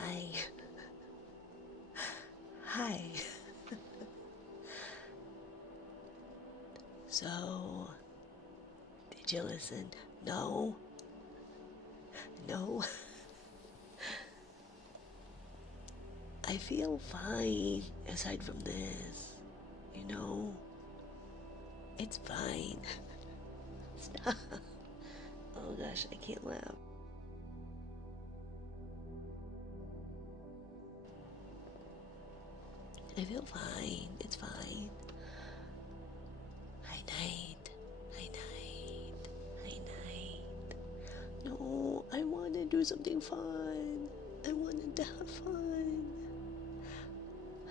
Hi. Hi. So, did you listen? No. No. I feel fine aside from this. You know, it's fine. Stop. Oh gosh, I can't laugh. I feel fine. It's fine. Hi, night. Hi, night. Hi, night. No, I want to do something fun. I wanted to have fun.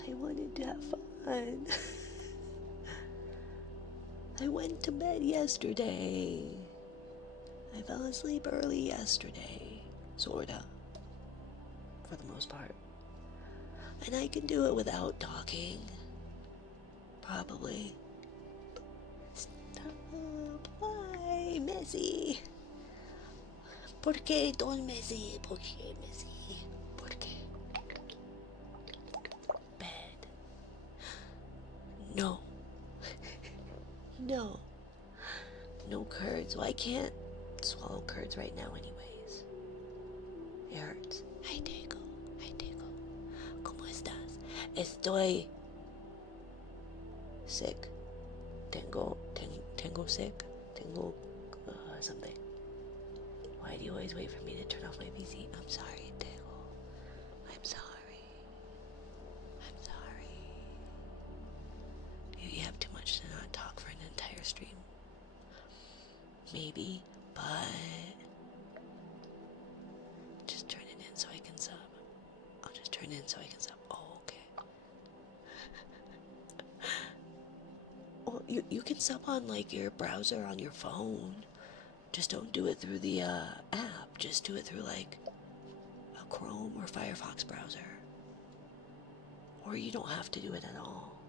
I wanted to have fun. I went to bed yesterday. I fell asleep early yesterday. Sorta. For the most part. And I can do it without talking. Probably. Stop. Why, Messi? ¿Por qué, Don Messi? ¿Por qué, Messi? ¿Por qué? Bed. No. No. No curds. Well, I can't swallow curds right now anyways. It hurts. Hi, Diego. Hi, Diego. ¿Cómo estás? Estoy sick. Tengo sick. Tengo something. Why do you always wait for me to turn off my PC? I'm sorry, Diego. I'm sorry. I'm sorry. You have too much to not talk for an entire stream. Maybe, but just turn it in so I can sub. I'll just turn it in so I can sub. Oh, okay. Well, you can sub on like your browser on your phone. Just don't do it through the app. Just do it through like a Chrome or Firefox browser. Or you don't have to do it at all.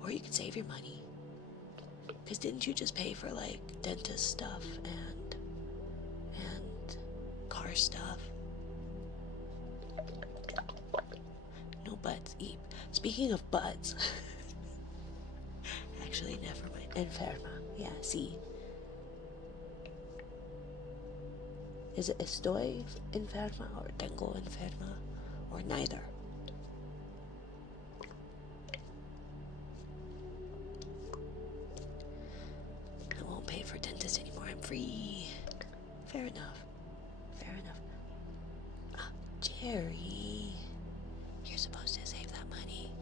Or you can save your money. Because didn't you just pay for like dentist stuff and car stuff? No butts. Eep. Speaking of butts. Actually, never mind. Enferma. Yeah, see. Is it estoy enferma or tengo enferma? Or neither? I won't pay for dentist anymore. I'm free. Fair enough. Fair enough. Ah, Jerry. You're supposed to save that money.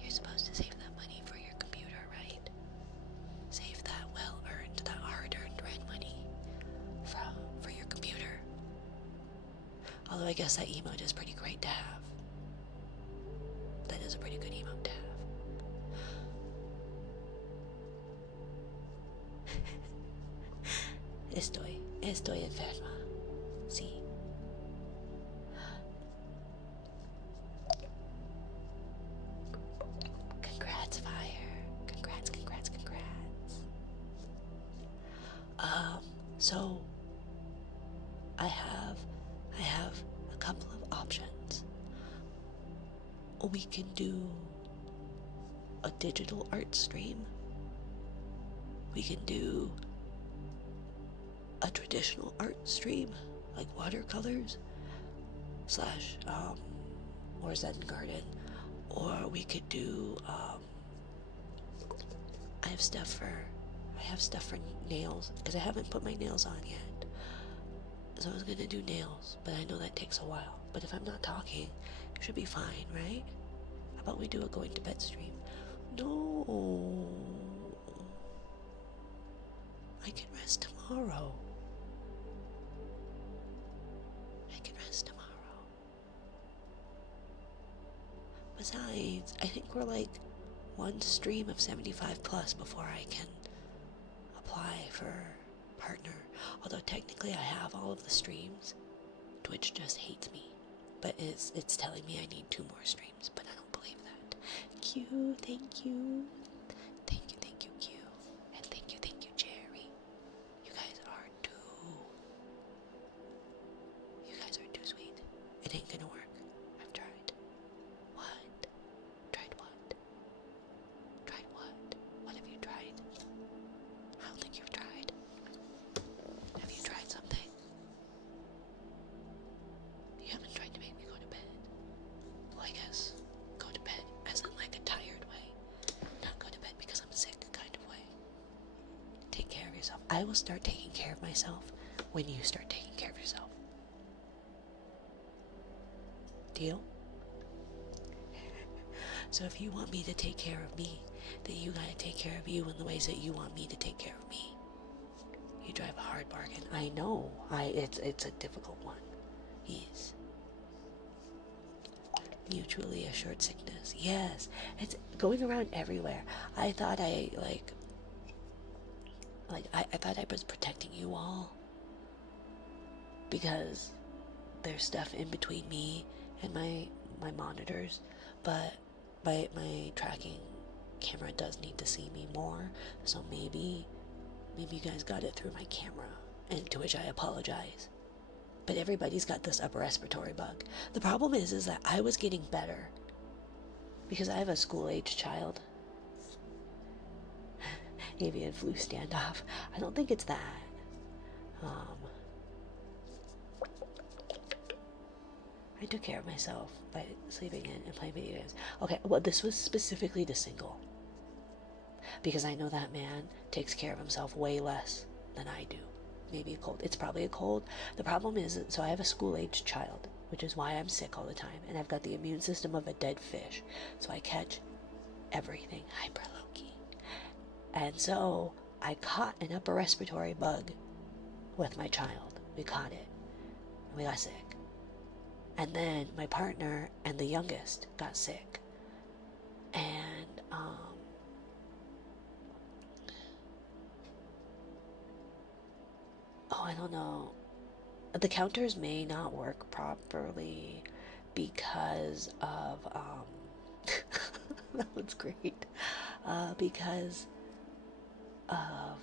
You're supposed to save that money for your computer, right? Save that well-earned, that hard-earned rent money for your computer. Although I guess that emote is pretty great to have. That is a pretty good emote to have. Estoy enferma. Sí. Congrats, Fire. Congrats. So I have a couple of options. We can do a digital art stream. We can do a traditional art stream, like watercolors slash or Zen garden, or we could do I have stuff for nails because I haven't put my nails on yet. So I was gonna do nails, but I know that takes a while. But if I'm not talking, it should be fine, right? How about we do a going to bed stream? No, I can rest tomorrow. Besides, I think we're like one stream of 75 plus before I can apply for partner. Although technically I have all of the streams. Twitch just hates me. But it's telling me I need 2 more streams, but I don't believe that. Q, thank you. Thank you, Q. And thank you, Jerry. You guys are too yourself. I will start taking care of myself when you start taking care of yourself. Deal? So if you want me to take care of me, then you gotta take care of you in the ways that you want me to take care of me. You drive a hard bargain. I know. It's a difficult one. Yes. Mutually assured sickness. Yes. It's going around everywhere. I thought I thought I was protecting you all because there's stuff in between me and my monitors, but my tracking camera does need to see me more, so maybe you guys got it through my camera, and to which I apologize. But everybody's got this upper respiratory bug. The problem is that I was getting better because I have a school-age child. Avian flu standoff. I don't think it's that. I took care of myself by sleeping in and playing video games. Okay, well, this was specifically to single. Because I know that man takes care of himself way less than I do. Maybe a cold. It's probably a cold. The problem is, so I have a school-aged child, which is why I'm sick all the time. And I've got the immune system of a dead fish. So I catch everything. Hyper low-key. And so I caught an upper respiratory bug with my child. We caught it. And we got sick. And then my partner and the youngest got sick. And, I don't know. The counters may not work properly because of, that one's great. Because of,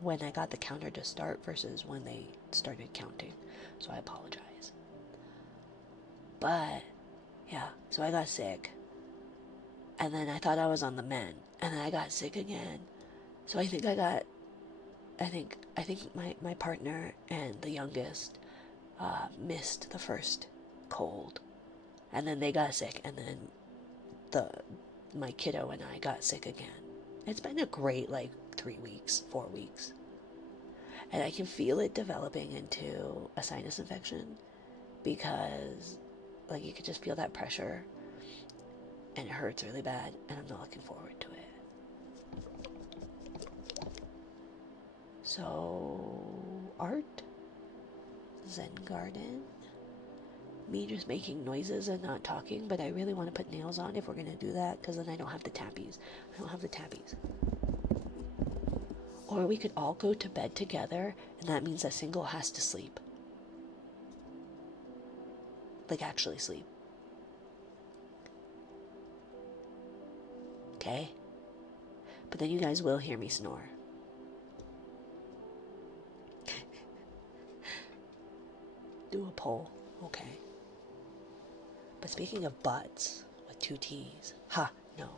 when I got the counter to start versus when they started counting. So I apologize. But, yeah, so I got sick. And then I thought I was on the mend. And then I got sick again. So I think my partner and the youngest missed the first cold. And then they got sick. And then my kiddo and I got sick again. It's been a great, 3 weeks, 4 weeks. And I can feel it developing into a sinus infection because, you can just feel that pressure and it hurts really bad, and I'm not looking forward to it. So, art, Zen garden, me just making noises and not talking, but I really want to put nails on if we're going to do that, because then I don't have the tappies. Or we could all go to bed together, and that means that single has to sleep. Actually sleep. Okay? But then you guys will hear me snore. Do a poll. Okay. But speaking of butts, with 2 T's. Ha, no.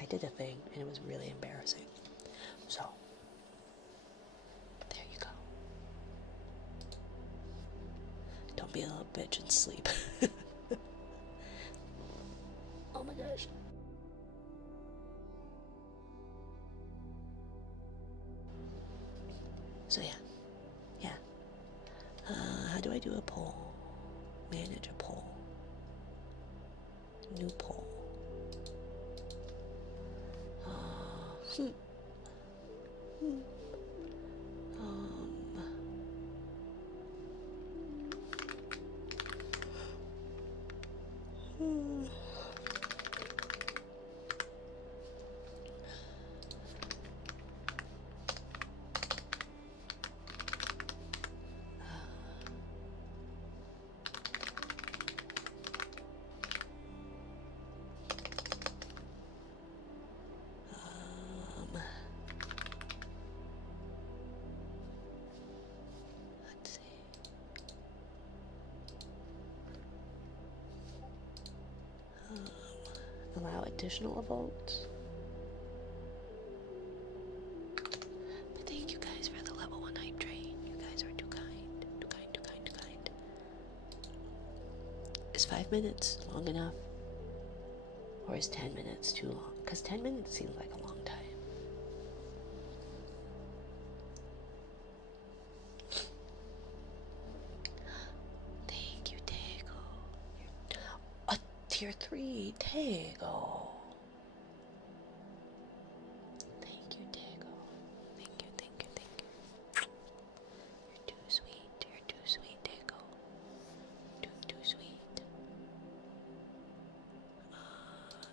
I did a thing, and it was really embarrassing. So, there you go. Don't be a little bitch and sleep. Oh my gosh. So yeah. How do I do a poll? Manage a poll. New poll. Let's see. Allow additional votes. But thank you guys for the level 1 hype train. You guys are too kind. Too kind, too kind, too kind. Is 5 minutes long enough? Or is 10 minutes too long? Because 10 minutes seems like a long time. Thank you, Tego. A tier 3, Tego. Thank you, Tego. Thank you, thank you, thank you. You're too sweet. You're too sweet, Tego. Too sweet.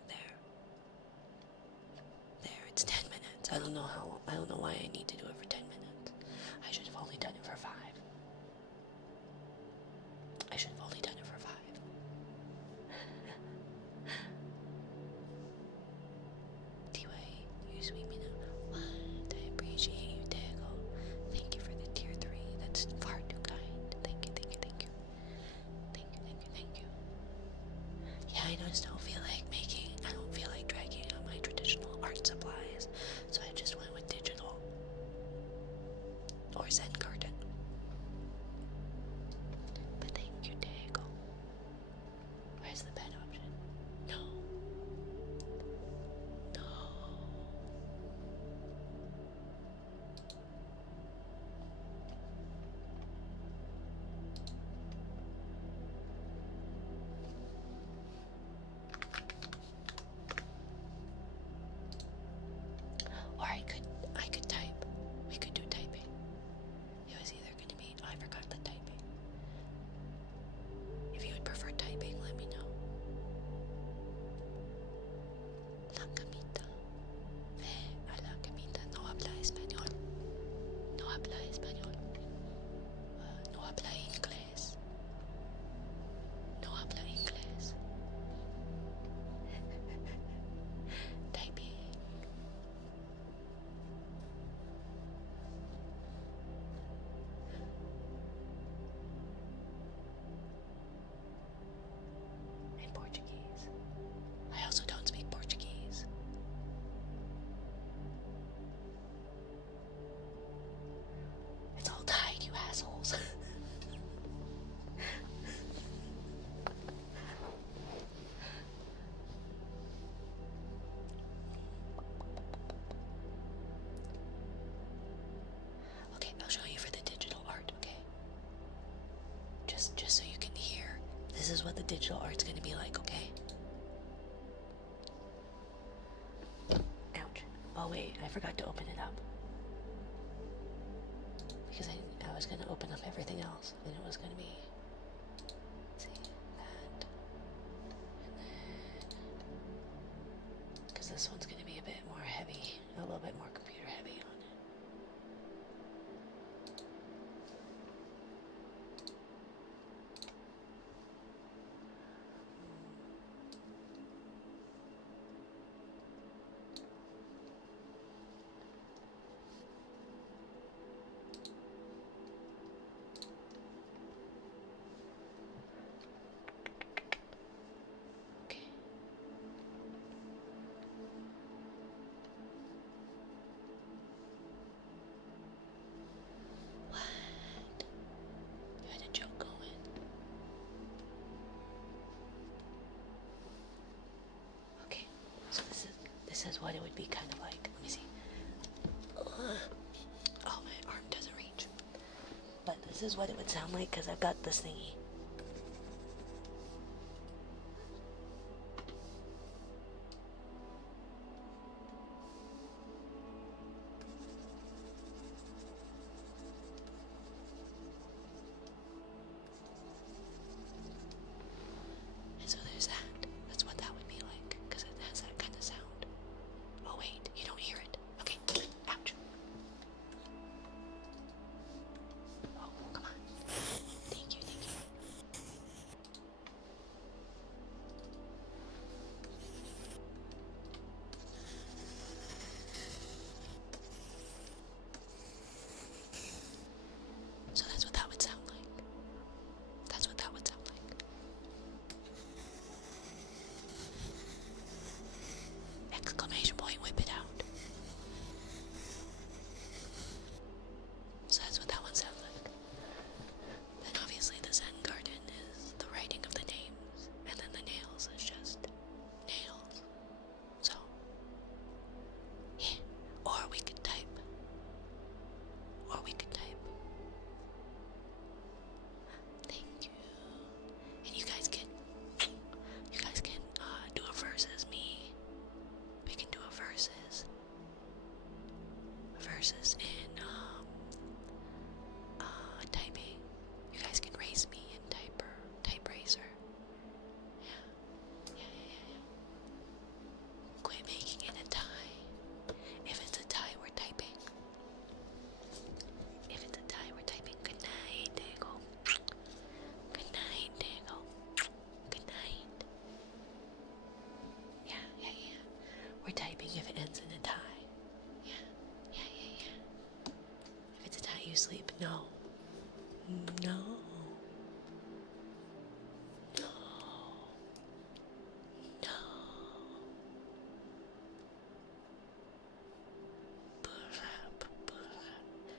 There. There, it's 10 minutes. I don't know why I need to do it for 10 minutes. I should have only done it for 5. I should have only done it for 5. Anyway, you sweet me now. What? I appreciate you, Dago. Thank you for the tier 3. That's far too kind. Thank you, thank you, thank you. Thank you, thank you, thank you. Yeah, I just don't feel like I don't feel like dragging out my traditional art supplies, so I just went with digital. Or Zen Garden. But thank you, Dago. Where's the bed option? No. No. Or I could type. We could do typing. It was either going to be, I forgot the typing. If you would prefer typing, let me know. La camita. Ve a la camita. No habla español. No habla español. No habla inglés. No habla inglés. Typing. In Portuguese. I also don't speak Portuguese. It's all tied, you assholes. Okay, I'll show you for the digital art, okay? Just so you can hear. This is what the digital art's gonna be like, okay? Ouch. Oh wait, I forgot to open it up. Because I was gonna open up everything else, and it was gonna be, let's see, that, and then, because this one's gonna be a bit more heavy, a little bit more computer heavy on it. Okay. What? You had a joke going. Okay, so this is what it would be kind of like. Let me see. Oh, my arm doesn't reach. But this is what it would sound like because I've got this thingy. And so there's that. That's what that would be like because it has that kind of sound. Oh wait, you don't hear it. Okay, ouch. Oh, come on. Thank you, thank you. nurses in typing. You guys can race me in type racer. Yeah. Quit making it a tie. If it's a tie, we're typing. If it's a tie, we're typing. Good night, Diggle. Good night, Diggle. Good night. Yeah. We're typing if it ends in a tie. Yeah. If it's a tie, you sleep. No.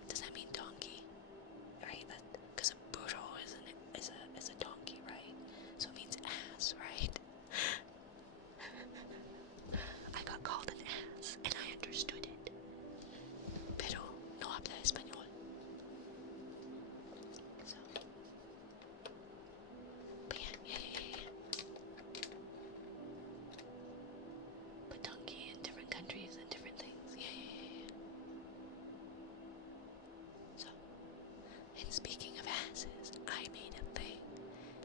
Does that mean donkey? Right? Because a burro is a donkey, right? So it means ass, right? I got called an ass, and I understood it. Pero no habla español. So, but yeah. But donkey in different countries and different things. Yeah. So, and speaking of asses, I made a thing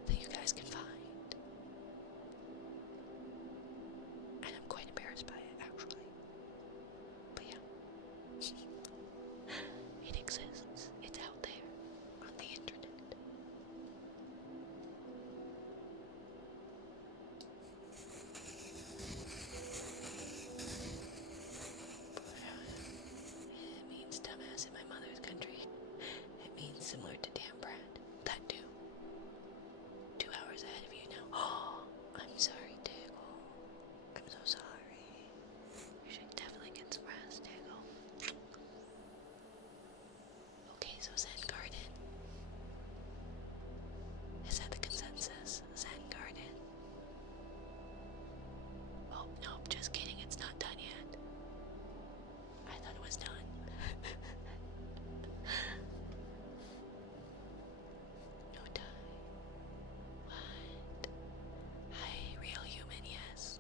that you guys can find. And I'm quite embarrassed by it, actually. But yeah. It exists. It's out there on the internet. It means dumbass in my mother's country. It means similar to damn brat. That too. 2 hours ahead of you now. Oh, I'm sorry, Diggle. I'm so sorry. You should definitely get some rest, Diggle. Okay, so Zen Garden. Is that the consensus? Zen Garden. Oh, nope, just kidding. It's not done yet. I thought it was done. No time. What? Hi, real human, yes.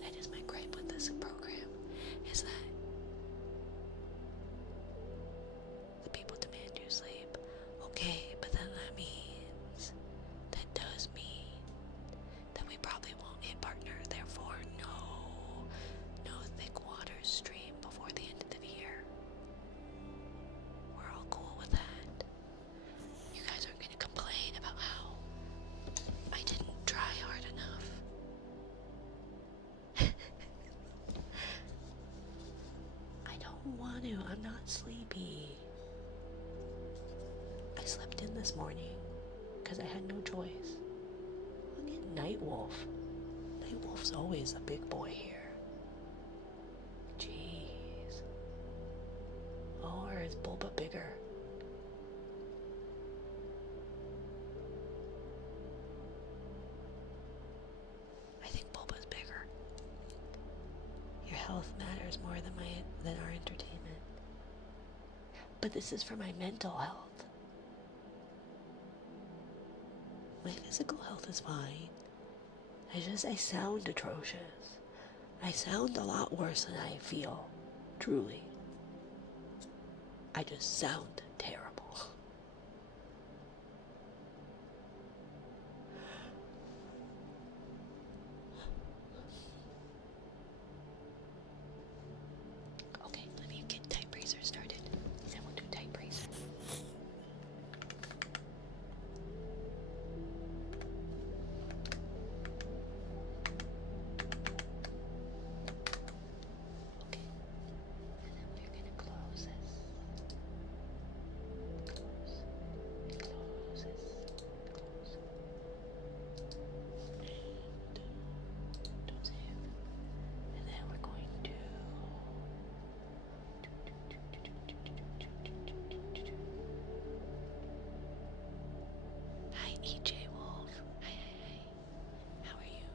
That is my gripe with this program, is that the people demand you sleep. Okay, but then that does mean that we probably won't hit partner, therefore no thick water stream before the end of the year. We're all cool with that. You guys aren't gonna complain about how I didn't try hard enough. I don't want to. I'm not sleepy. I slept in this morning because I had no choice. Look at Nightwolf. Nightwolf's always a big boy here. Jeez. Oh, or is Bulba bigger? I think Bulba's bigger. Your health matters more than our entertainment. But this is for my mental health. My physical health is fine. I sound atrocious. I sound a lot worse than I feel. Truly. I just sound terrible. Okay, let me get type racer started. Then we'll do type racer. Okay. And then we're gonna close this. Close this. Close. And don't save. And then we're going to hi, EJ Wolf. Hi. How are you?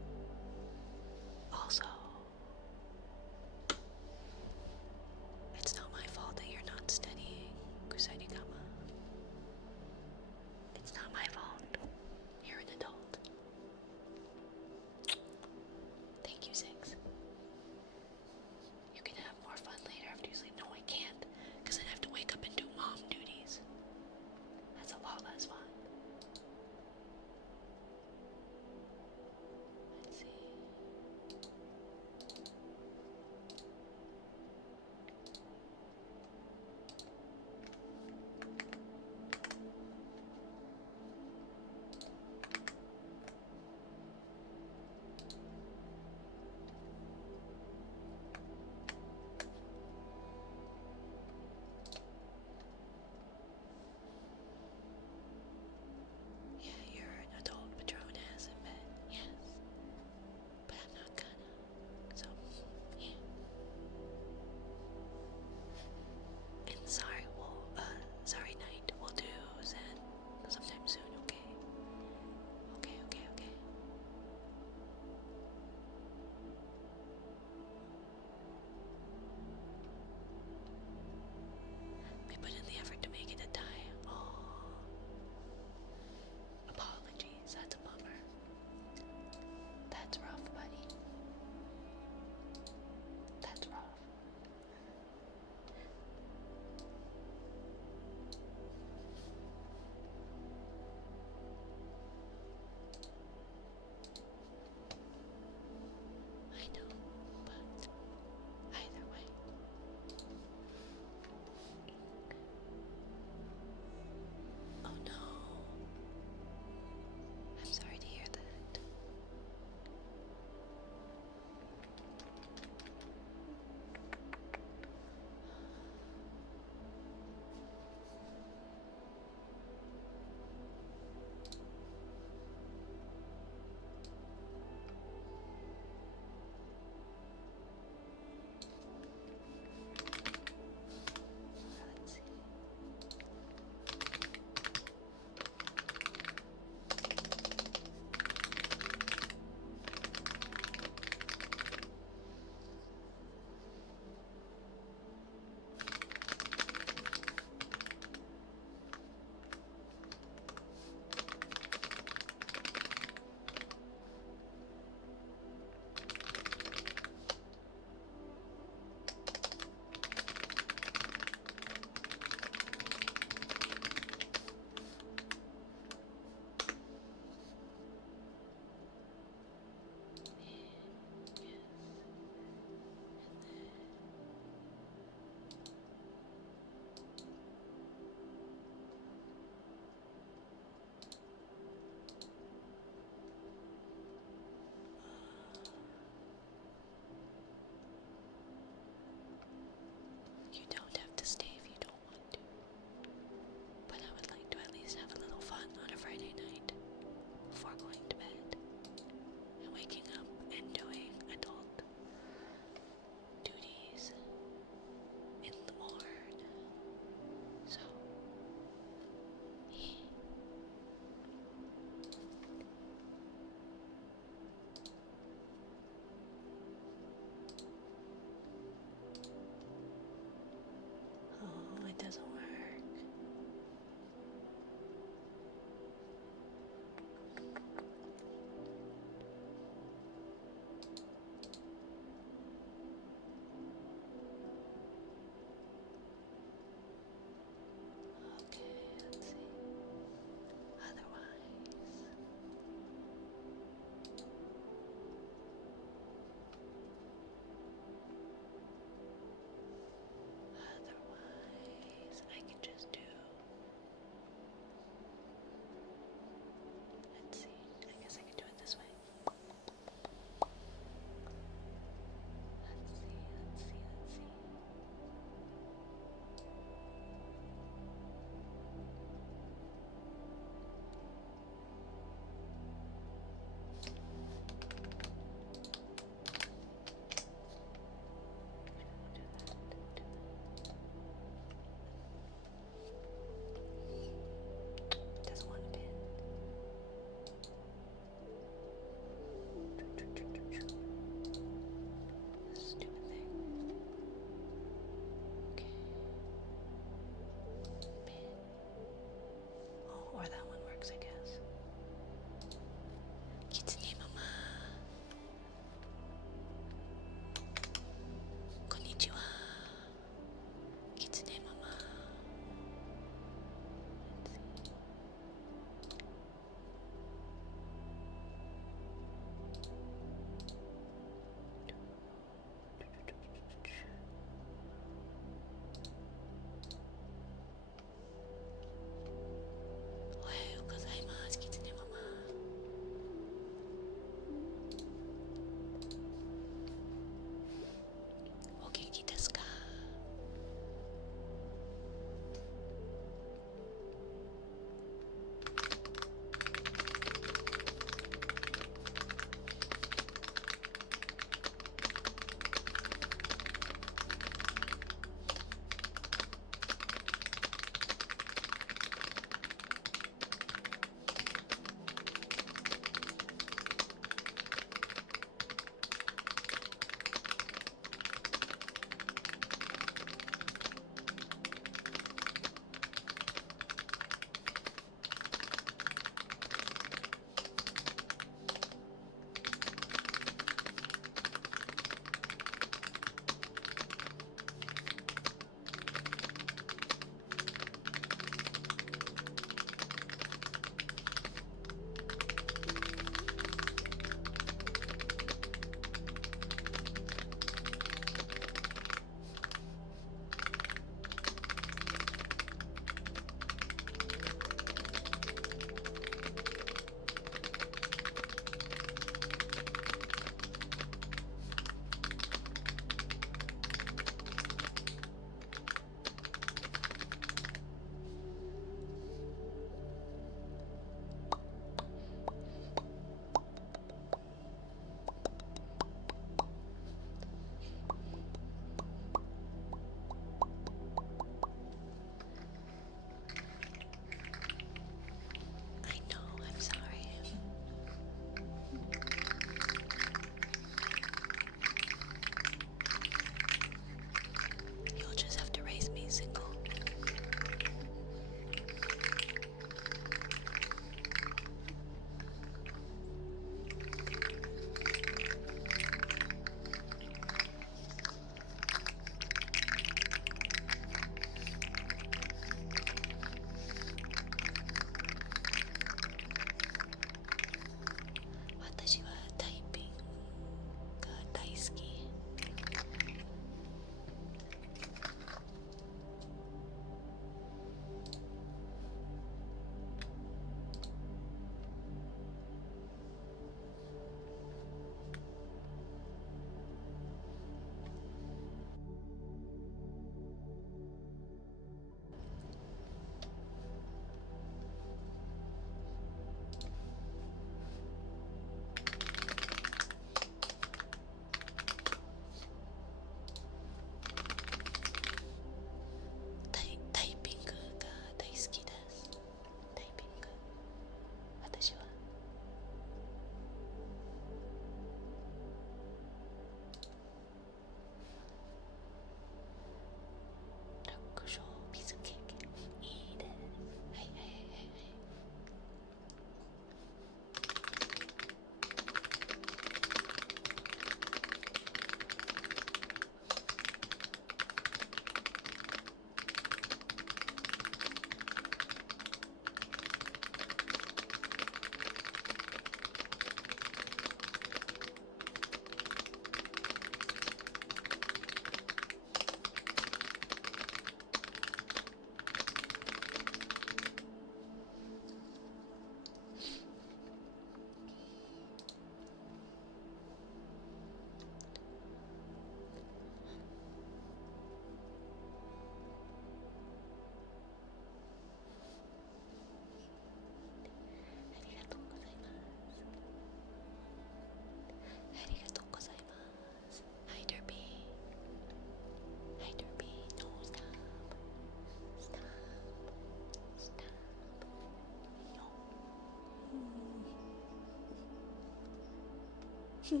Hi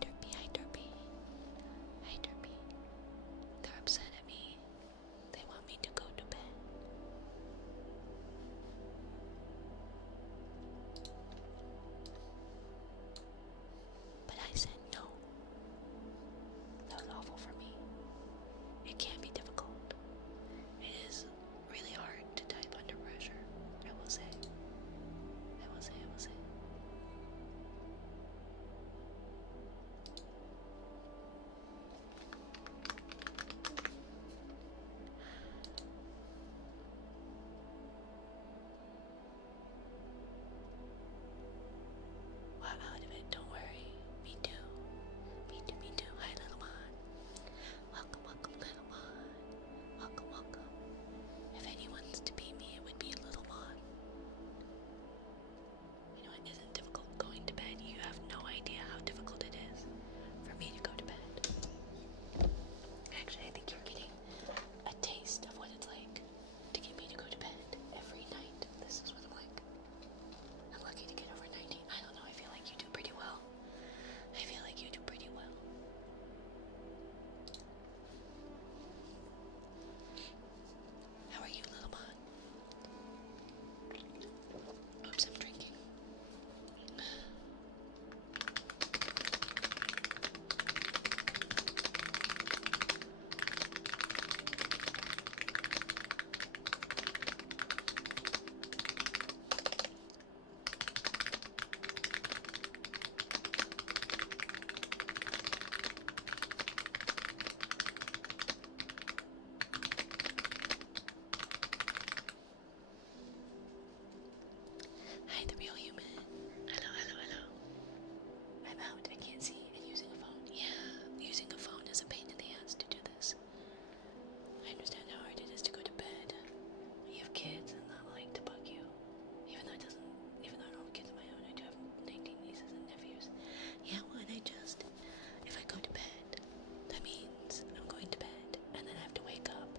Derpy, hi Derpy. Hi Derpy. They're upset at me. They want me to go to bed. But I said no. That was awful for me. It can be difficult. It is really hard to type under pressure, I will say. I will say. Well, I'm out of it, don't worry. Me too. Me too. Hi, little mon. Welcome, little mon. Welcome. If anyone's to be me, it would be a little mon. You know, it isn't difficult going to bed. You have no idea how difficult it is for me to go to bed. Actually, I think you're getting a taste of what it's like to get me to go to bed every night. This is what I'm like. I'm lucky to get over 19. I don't know, I feel like you do pretty well. How are you, little mon? Oops, I'm drinking. Hi, the real human. Hello. I'm out. I can't see. And using a phone. Yeah, using a phone is a pain in the ass to do this. I understand how hard it is to go to bed. You have kids and not like to bug you. Even though I don't have kids of my own, I do have 19 nieces and nephews. Yeah, well, and if I go to bed, that means I'm going to bed, and then I have to wake up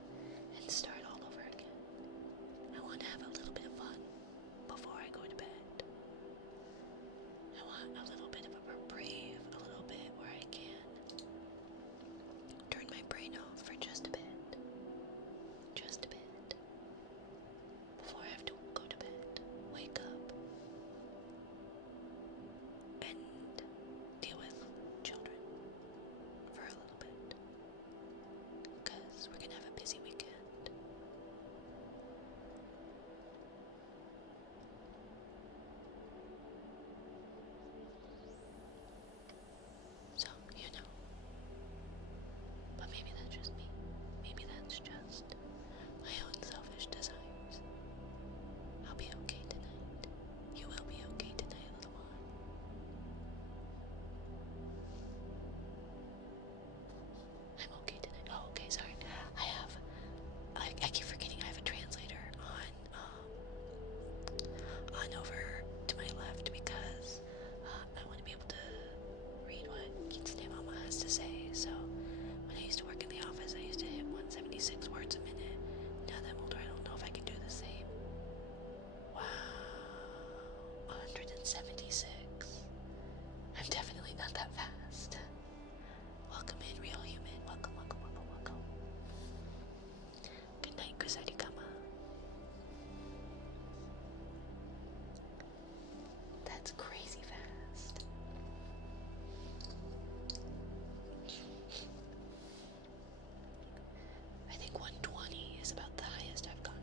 and start all over again. I want to have a little bit of fun before I go to bed. I want a little bit of a reprieve, a little bit where I can turn my brain off for just a bit. Just a bit. Before I have to go to bed, wake up, and deal with children for a little bit. Because we're gonna have a busy weekend. So, but maybe that's just me. Maybe that's just my own selfish desires. I'll be okay tonight. You will be okay tonight, little one. I'm okay tonight. Oh, okay, sorry. I keep forgetting I have a translator on over to my left because I want to be able to read what Kitsune Mama has to say. So when I used to work in the office, I used to hit 176 words a minute. Now that I'm older, I don't know if I can do the same. Wow, 176. I'm definitely not that fast. Welcome in, real human. Welcome. Good night, Kusarikama. That's crazy fast. I think 120 is about the highest I've gotten.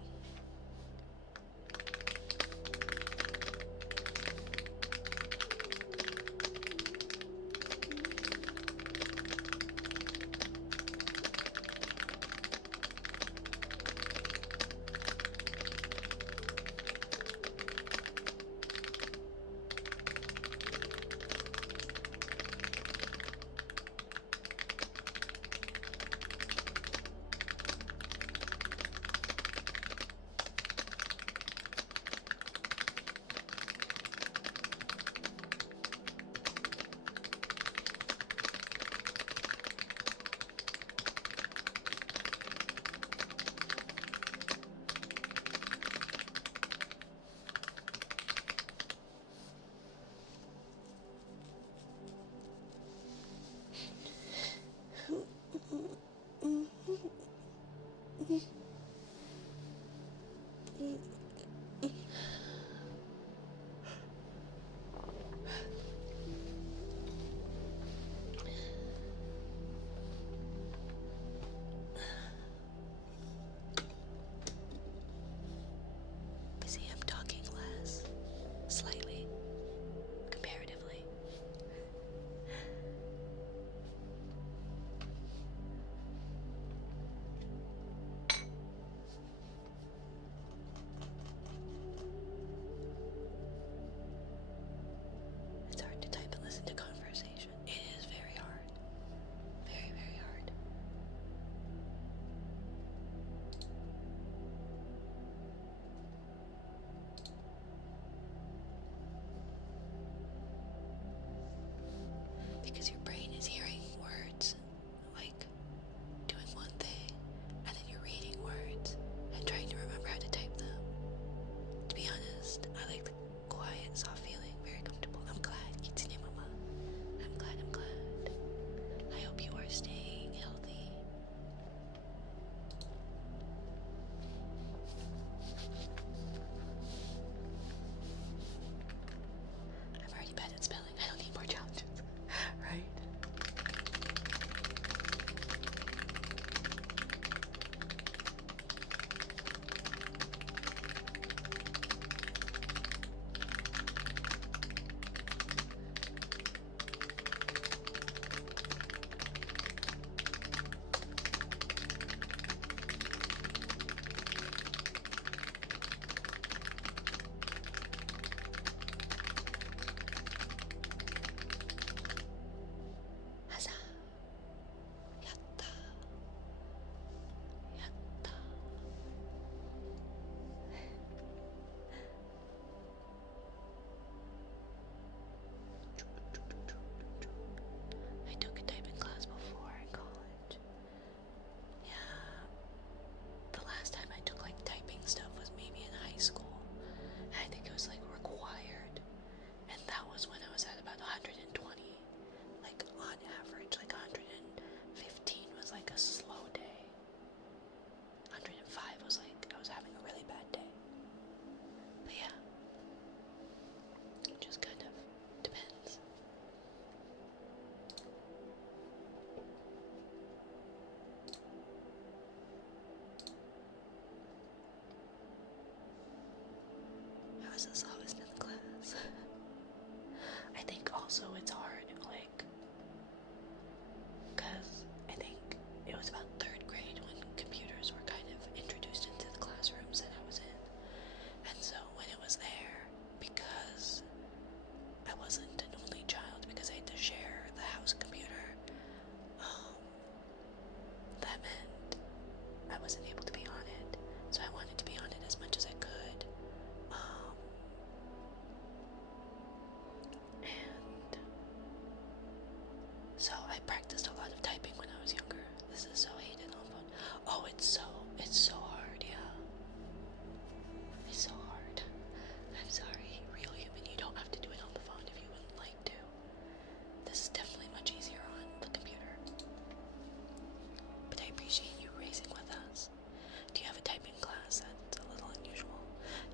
is the slowest in the class. I think also it's hard, like, because I think it was about third grade when computers were kind of introduced into the classrooms that I was in. And so when it was there, because I wasn't an only child, because I had to share the house computer, that meant I wasn't able to be on it. So I wanted to be on it as much as I could. And so I practiced a lot of typing when I was younger. This is so hated on phone. Oh, it's so hard, yeah. It's so hard. I'm sorry, real human, you don't have to do it on the phone if you wouldn't like to. This is definitely much easier on the computer. But I appreciate you racing with us. Do you have a typing class that's a little unusual?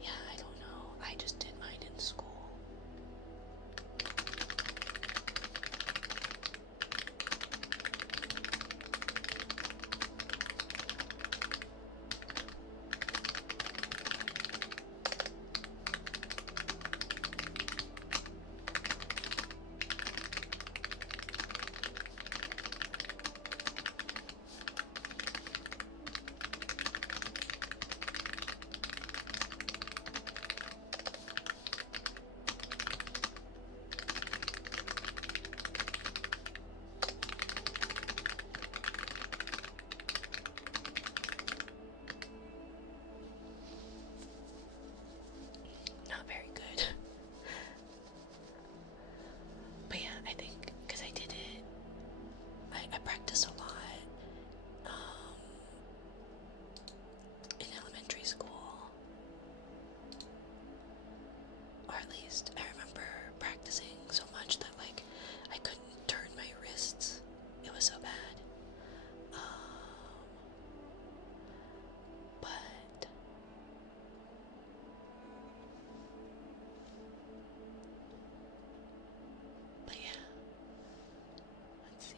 Yeah, I don't know. I just did mine in school. Not very good. But yeah, I think because I did it, I practiced a lot in elementary school. Or at least I remember practicing so much that like I couldn't turn my wrists. It was so bad. But yeah, let's see.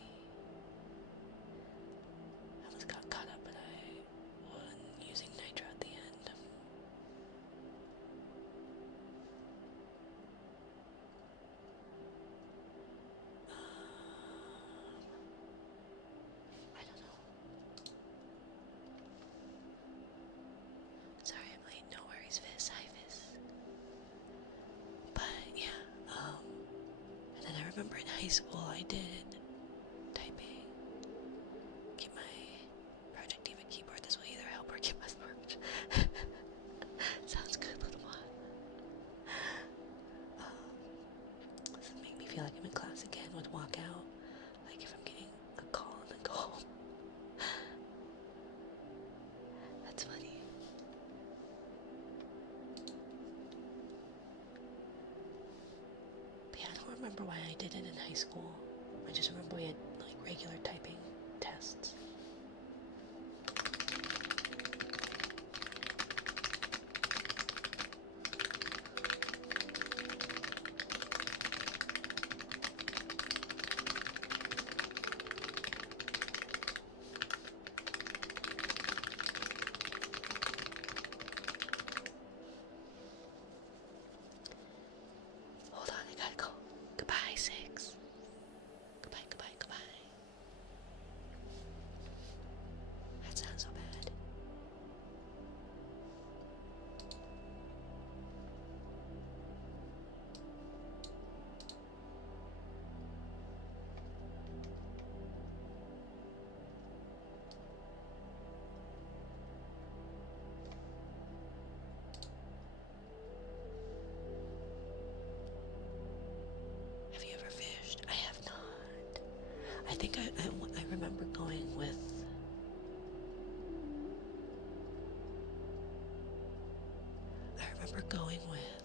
I almost got caught up, but I wasn't using nitro at the end. I don't know. Sorry, I'm late. No worries, Viz. Hi, Viz. But yeah, and then I remember in high school I did typing. Get my Project Diva keyboard. This will either help or get my spark. Sounds good, little one. This would make me feel like I'm in class again. Would walk out like if I'm getting a call and then go home. That's funny. But yeah, I don't remember why I did it in high school. I just remember we had like regular typing tests. Hold on, I gotta go. Goodbye, 6. Goodbye, goodbye, goodbye. That sounds so bad. Have you ever fished? I have not. I think I remember going with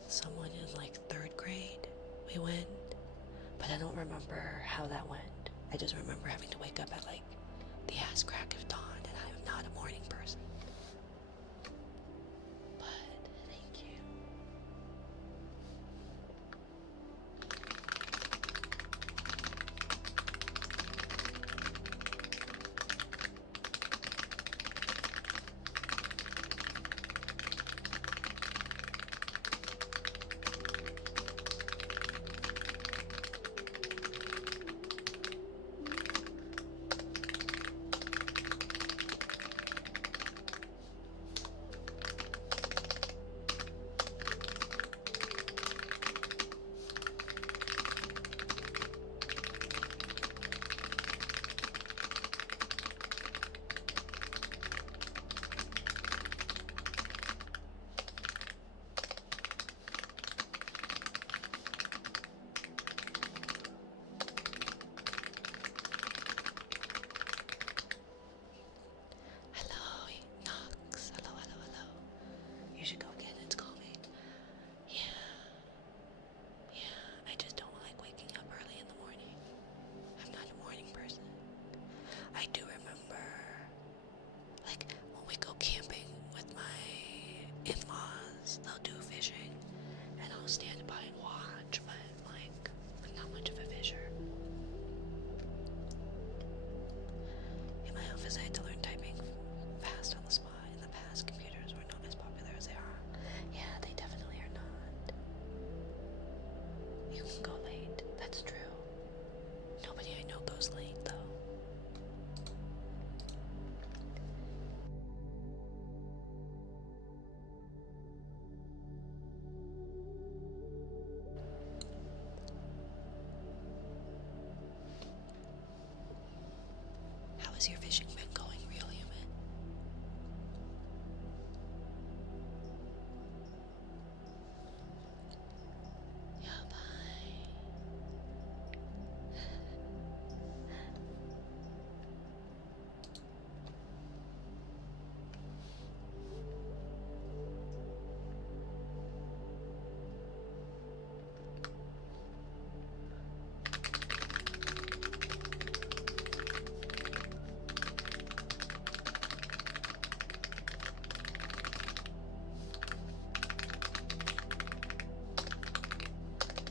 someone in like 3rd grade. We went, but I don't remember how that went. I just remember having to wake up at like the ass crack of dawn, and I'm not a morning person. But thank you. You can go late. That's true. Nobody I know goes late, though. How has your fishing been going, real human? Yeah, bye.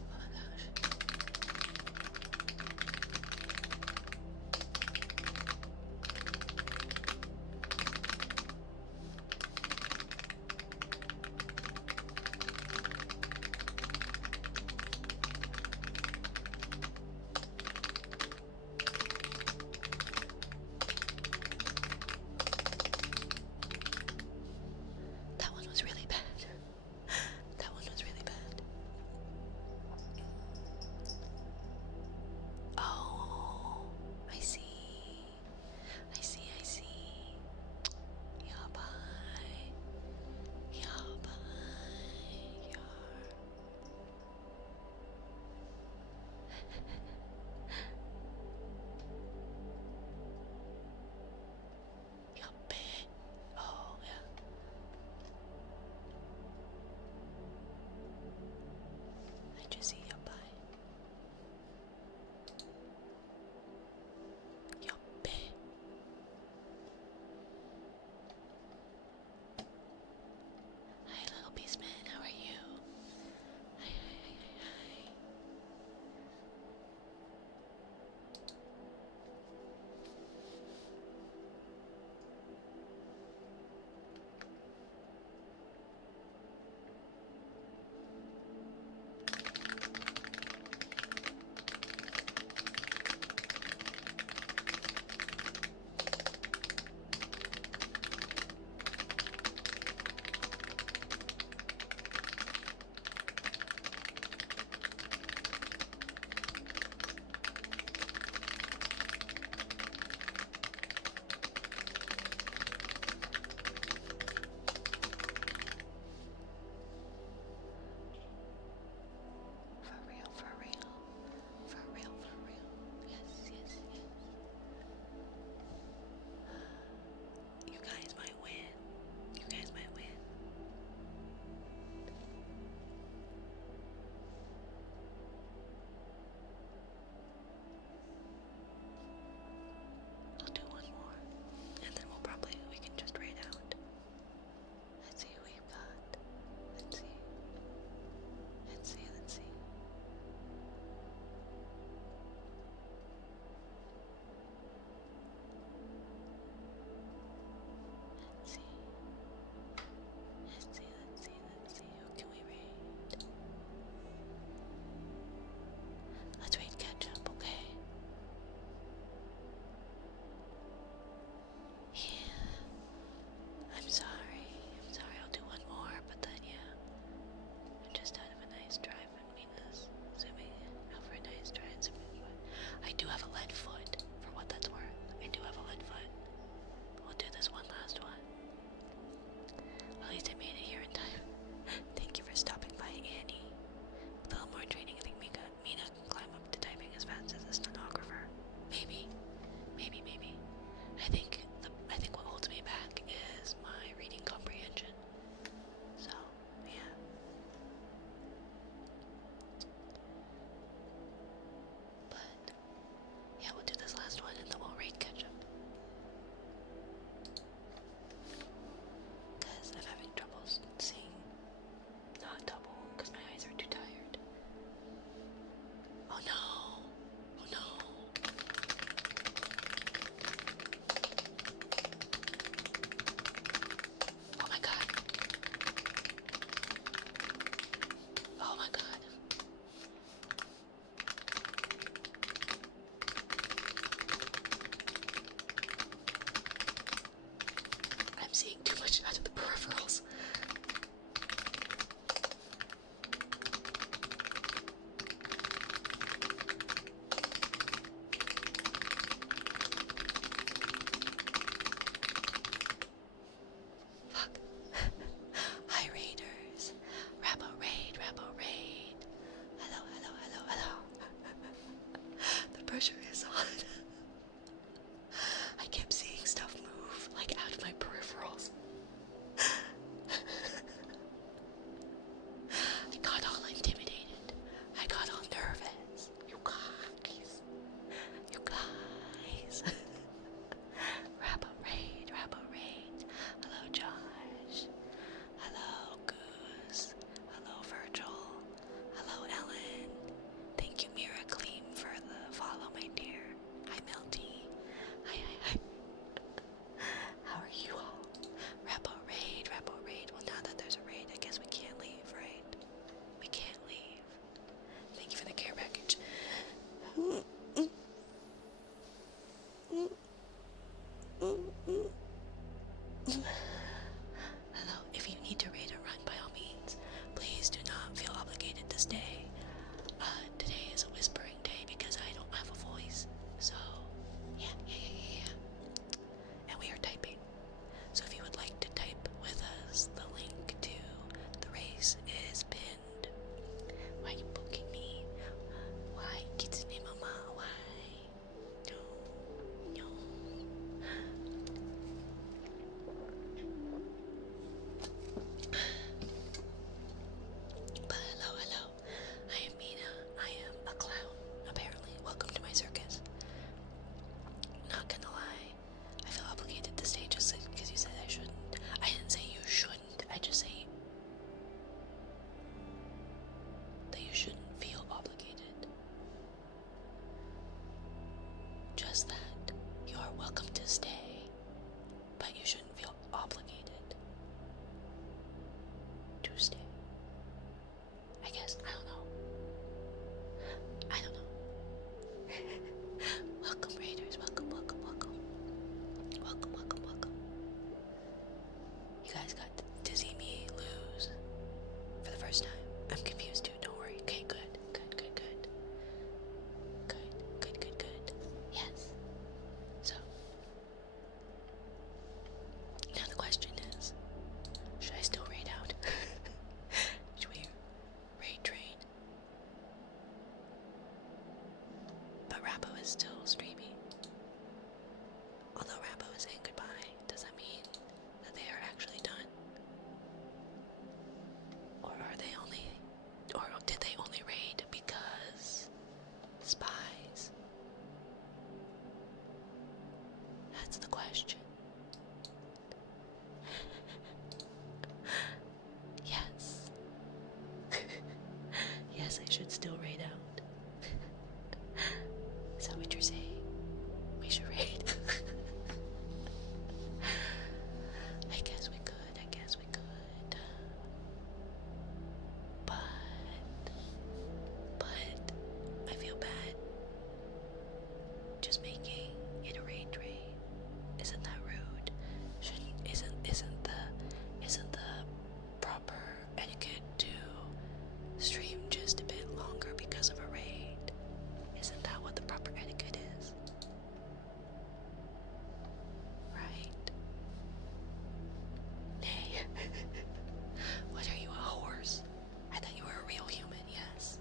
Oh my gosh. That one was really bad. That one was really bad. Oh, I see. I see, I see. Yeah, bye. Yeah, bye. Yeah. Yuppie. Oh, yeah. I just see yuppie. Yuppie. Hi, little beastman. How are you? Hi, hi, hi, hi, hi. you shouldn't feel obligated. Just that you are welcome to stay, but you shouldn't feel obligated to stay. I guess, I don't know. Welcome, Raiders. Welcome, welcome, welcome. Welcome, welcome, welcome. You guys got to see me lose for the first time. I'm confused too, don't worry. Okay, good. Good. Yes. So, now the question is, should I still raid out? Should we raid train? But Rappo is still streaming. Although Rappo is saying goodbye, does that mean that they are actually done? Or did they only raid because spies? That's the question. Yes. Yes, I should still raid out. Is that what you're saying? We should raid? I guess we could. But I feel bad just making it a raid train. Isn't that rude? Isn't the proper etiquette to stream just a bit longer because of a raid? Isn't that what the proper etiquette is? Right? Nay. What are you, a horse? I thought you were a real human, yes.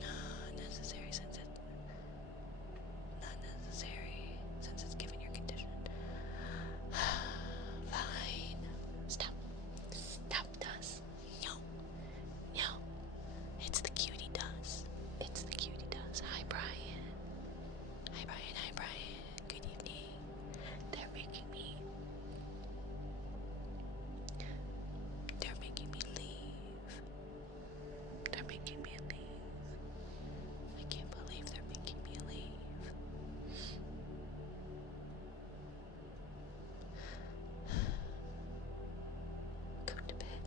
Not necessary since it's given your condition. Fine. Stop, Dust. No. It's the cutie Dust. Hi, Brian. Good evening. They're making me leave. I can't believe they're making me leave. Go to bed.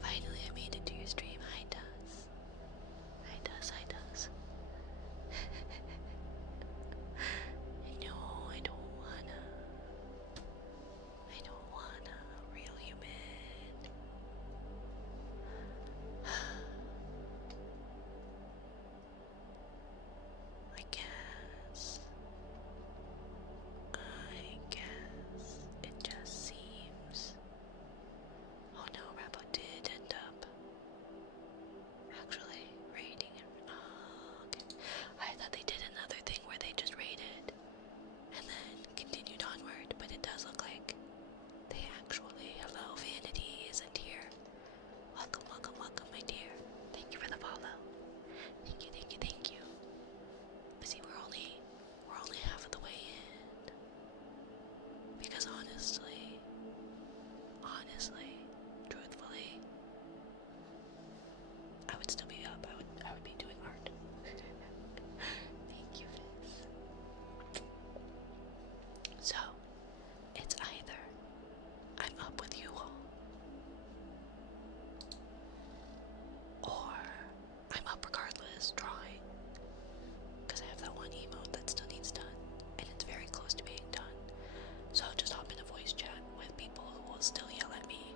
Finally, I made it to your stream. Hi, Duz. No, I don't wanna. Real human. I guess it just seems. Oh no, Rappo did end up actually raiding him. Oh, okay. I thought they did another thing where they just raided and then continued onward, but it does look like they actually. Hello, Vanity isn't here. Welcome, my dear. Thank you for the follow. Thank you. But see, we're only half of the way in. Because honestly, truthfully, I would still be up. I would be doing art. Thank you, Fizz. So, it's either I'm up with you all, or I'm up regardless, drawing. Because I have that one emote that still needs done, and it's very close to being done. So I'll just hop in a voice chat with people who will still yell at me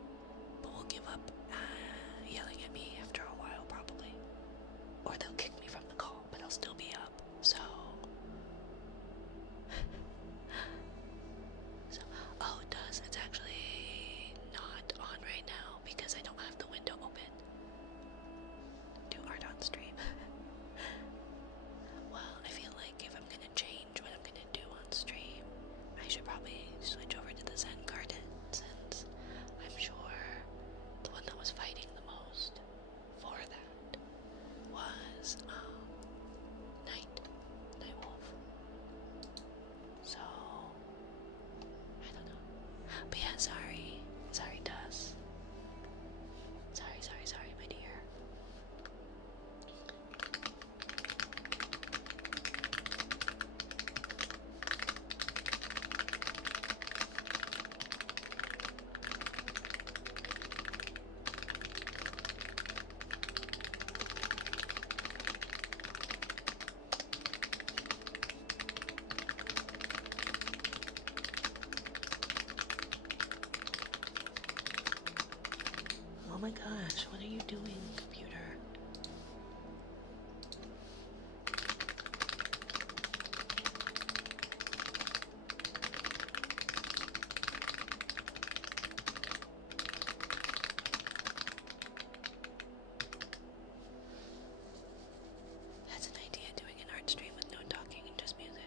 But yeah, sorry. Sorry, Dust. Sorry, my dear. Oh my gosh, what are you doing, computer? That's an idea, doing an art stream with no talking and just music.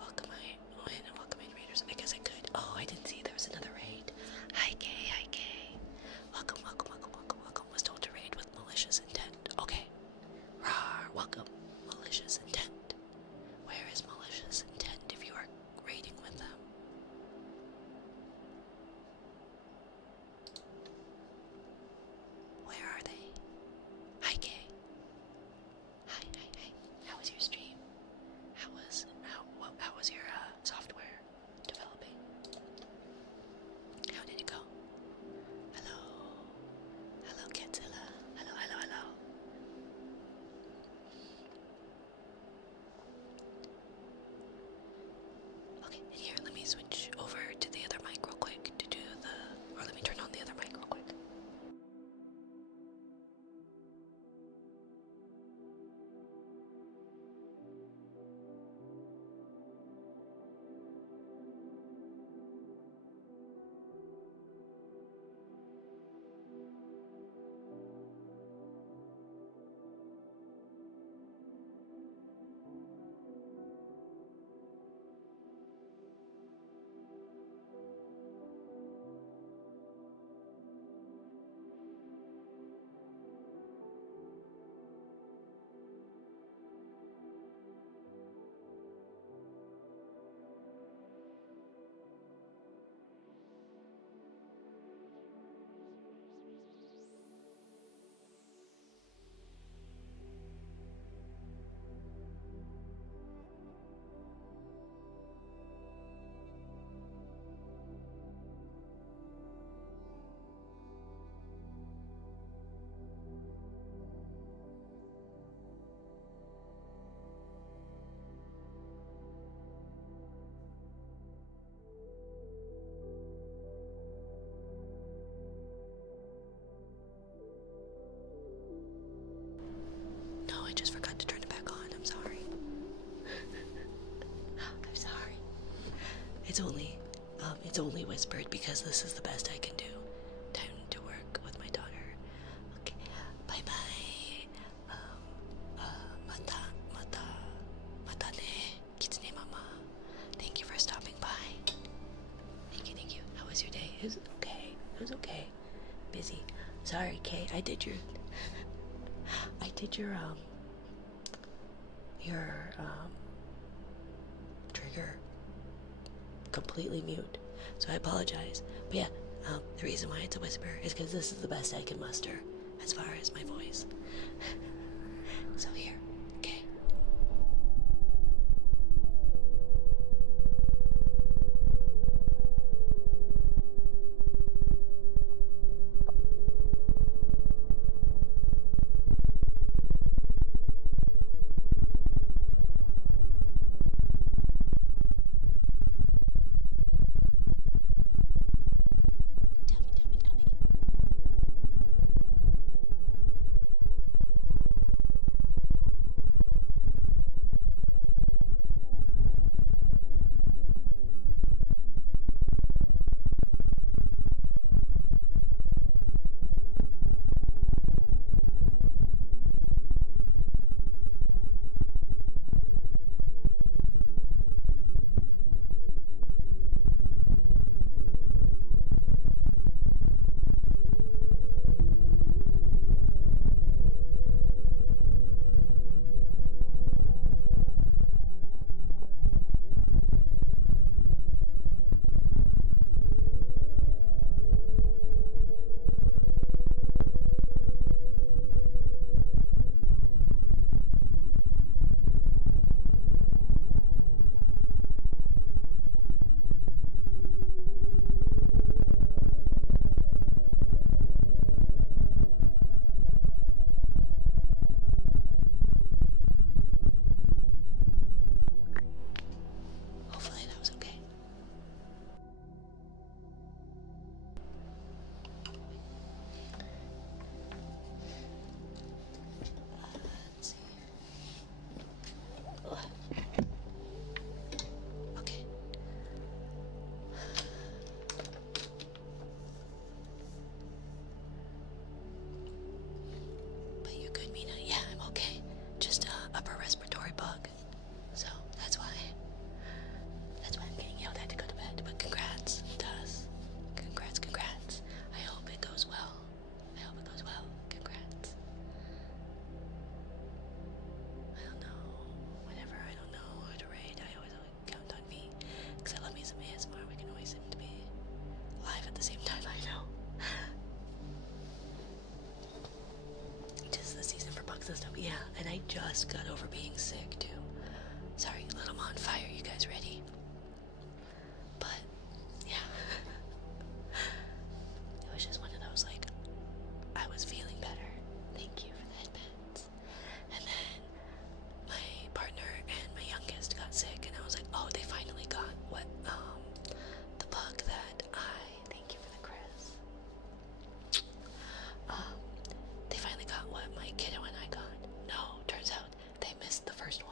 Welcome and welcome in raiders. I guess I could. Oh, I didn't see there was another raid. Hi Kay, hi Kay. Welcome. Was told to raid with malicious intent. Okay. Rawr, welcome. Malicious intent. Where is malicious intent if you are raiding with them? Where are they? Hi Kay. Hi. How was your stream? How was your software developing? How did it go? Hello, Catzilla. Hello. Okay, and here, let me switch over to the other mic real quick to do or let me turn on the other mic real quick. No, I just forgot to turn it back on. I'm sorry. I'm sorry. It's only whispered because this is the best I can do. Time to work with my daughter. Okay, bye bye. Mata ne, kitsune mama. Thank you for stopping by. Thank you. How was your day? It was okay. Busy. Sorry, Kay. I did your trigger completely mute, so I apologize. But yeah, the reason why it's a whisper is because this is the best I can muster as far as my voice. So here, okay. Tell me. Yeah, and I just got over being sick too. Sorry, a little on fire. You guys ready? But yeah, it was just one of those like I was feeling better. Thank you for the headbands. And then my partner and my youngest got sick, and I was like, oh, they finally got what the bug that I thank you for the Chris. They finally got what my kiddo and I got. No, turns out they missed the first one.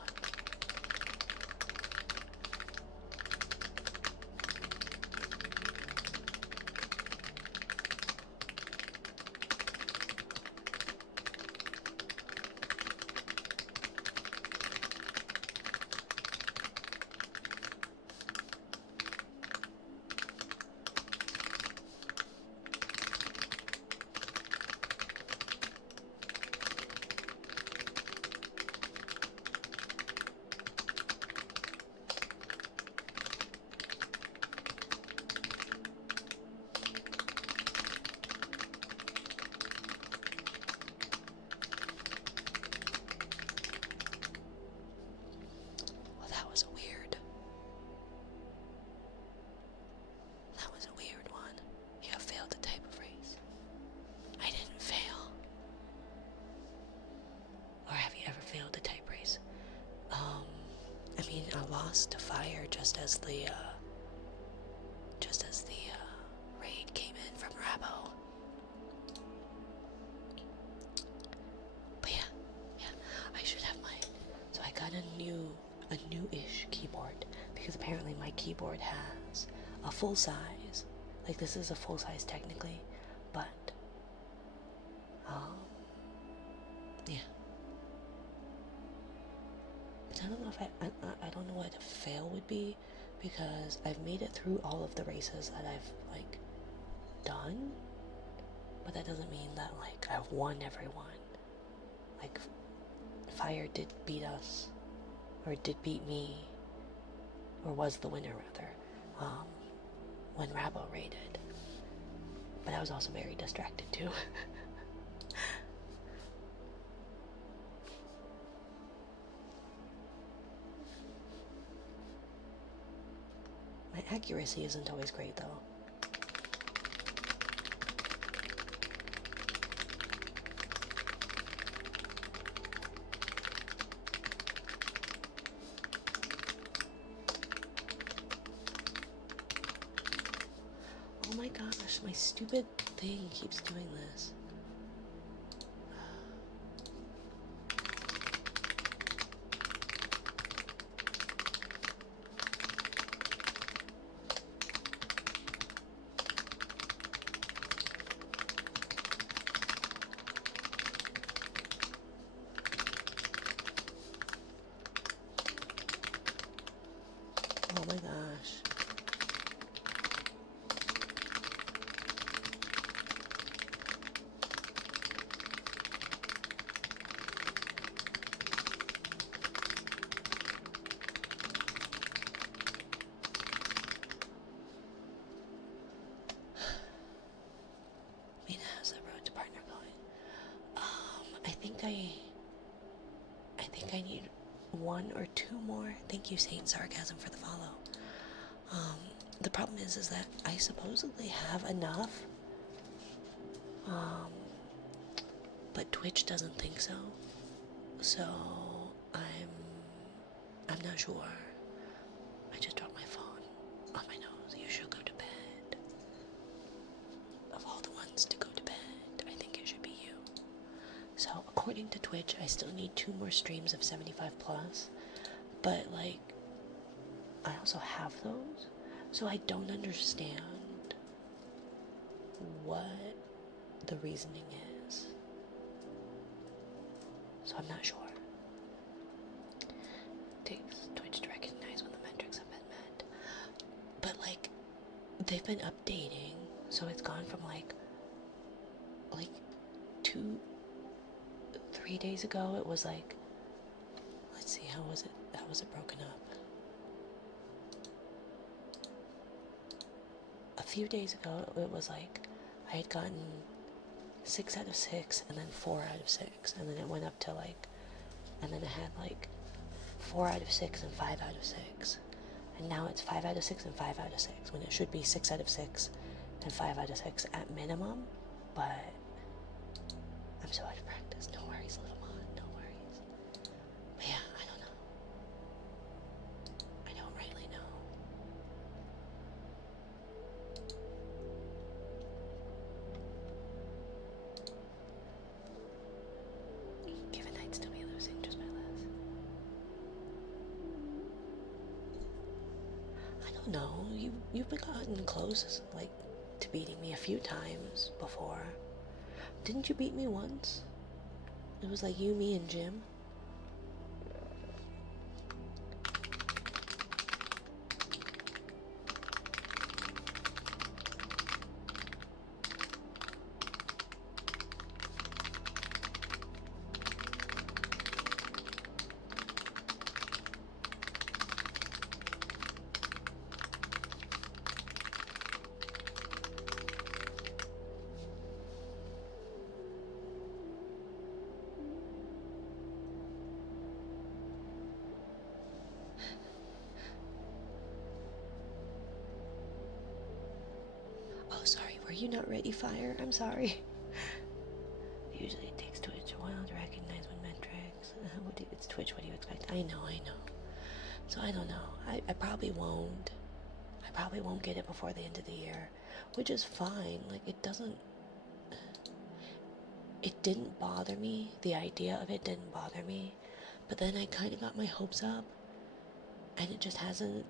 Well, that was a weird one. You have failed the type of race. I didn't fail. Or have you ever failed a type race? I mean, I lost to fire just as the raid came in from Rabo. But yeah, I should have so I got a new-ish keyboard, because apparently my keyboard has a full size. Like, this is a full size technically, but yeah. But I don't know if I don't know what a fail would be, because I've made it through all of the races that I've like done, but that doesn't mean that like I've won everyone. Like, Fire did beat us, or did beat me, or was the winner rather, when Rabo raided. But I was also very distracted too. My accuracy isn't always great though. Oh my gosh, my stupid thing keeps doing this. Oh my gosh. Mina, how's the road to partner going? I think I need one or two more. Thank you, Saint Sarcasm, for the follow. The problem is that I supposedly have enough, but Twitch doesn't think so. So I'm not sure. I just dropped my phone on my nose. You should go to bed. Of all the ones to go to bed, I think it should be you. So according to Twitch, I still need 2 more streams of 75 plus, but like, I also have those, so I don't understand what the reasoning is. So I'm not sure. Takes Twitch to recognize when the metrics have been met. But like, they've been updating, so it's gone from like 3 days ago it was like, let's see, how was it broken up? A few days ago it was like I had gotten 6 out of 6 and then 4 out of 6, and then it went up to like and then it had like 4 out of 6 and 5 out of 6. And now it's 5 out of 6 and 5 out of 6, when it should be 6 out of 6 and 5 out of 6 at minimum. But I'm so out of practice. No worries, little one, no worries. But yeah, I don't know. I don't really know. Given I'd still be losing just by less. I don't know. You've gotten close, like, to beating me a few times before. Didn't you beat me once? It was like you, me, and Jim. Oh, sorry, were you not ready, Fire? I'm sorry. Usually it takes Twitch a while to recognize when metrics. It's Twitch, what do you expect? I know. So I don't know. I probably won't. I probably won't get it before the end of the year, which is fine. Like, it didn't bother me. The idea of it didn't bother me. But then I kind of got my hopes up, and it just hasn't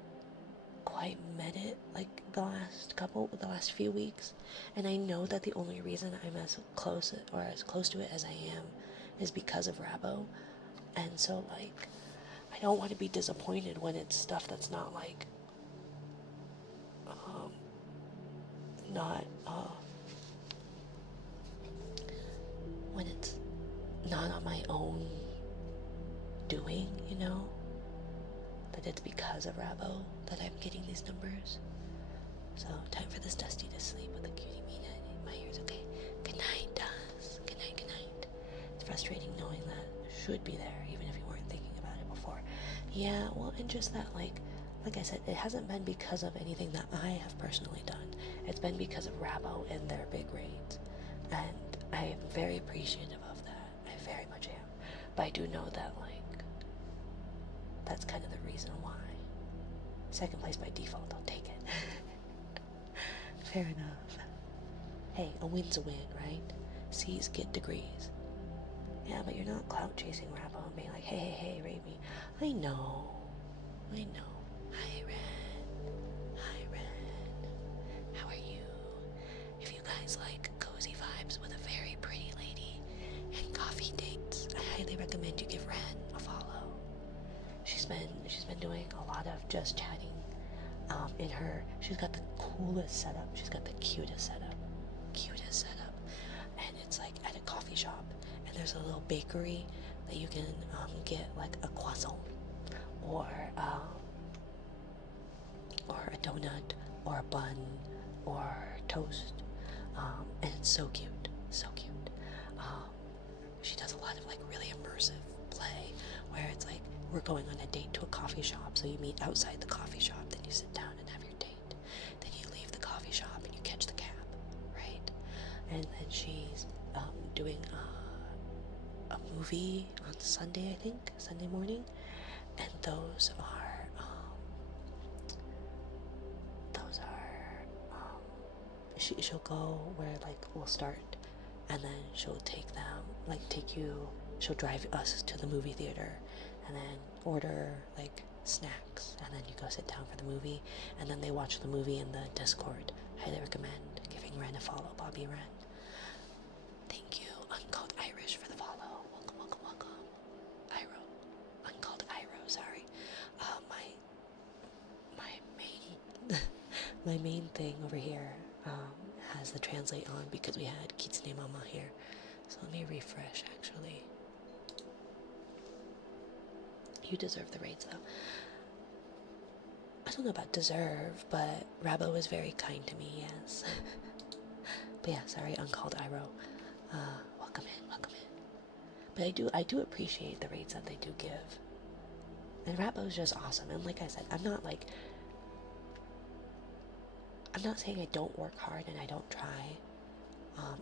quite met it, like the last few weeks. And I know that the only reason I'm as close to it as I am is because of Rabo. And so, like, I don't want to be disappointed when it's stuff that's not like not when it's not on my own doing, you know, that it's because of Rabo that I'm getting these numbers. So, time for this Dusty to sleep with a cutie Mina in my ears, okay? Good night, Dust. Good night, good night. It's frustrating knowing that should be there, even if you weren't thinking about it before. Yeah, well, and just that, like I said, it hasn't been because of anything that I have personally done. It's been because of Rabo and their big raids. And I am very appreciative of that. I very much am. But I do know that, like, that's kind of the reason why. Second place by default, I'll take it. Fair enough. Hey, a win's a win, right? C's get degrees. Yeah, but you're not clout chasing Rabo and being like, hey, rate me. I know. Hi, Ren. How are you? If you guys like cozy vibes with a very pretty lady and coffee dates, I highly recommend you give Ren a follow. She's been doing a lot of just chatting. She's got the coolest setup. She's got the cutest setup. And it's like at a coffee shop. And there's a little bakery that you can get like a croissant or a donut or a bun or toast. And it's so cute. She does a lot of like really immersive play where it's like we're going on a date to a coffee shop, so you meet outside the coffee shop, then you sit down and have your date, then you leave the coffee shop and you catch the cab, right? And then she's doing a movie on Sunday, I think, Sunday morning, and those are she'll go where, like, we'll start, and then she'll she'll drive us to the movie theater, and then order, like, snacks, and then you go sit down for the movie, and then they watch the movie in the Discord. Highly recommend giving Ren a follow, Bobby Ren. Thank you, Uncalled Irish, for the follow. Welcome. Uncalled Iro, sorry. My main thing over here has the translate on because we had Kitsune Mama here. So let me refresh, actually. You deserve the raids, though. I don't know about deserve, but Rabo was very kind to me, yes. But yeah, sorry, Uncalled Iro. Welcome in. But I do appreciate the rates that they do give. And Rapo is just awesome. And like I said, I'm not saying I don't work hard and I don't try.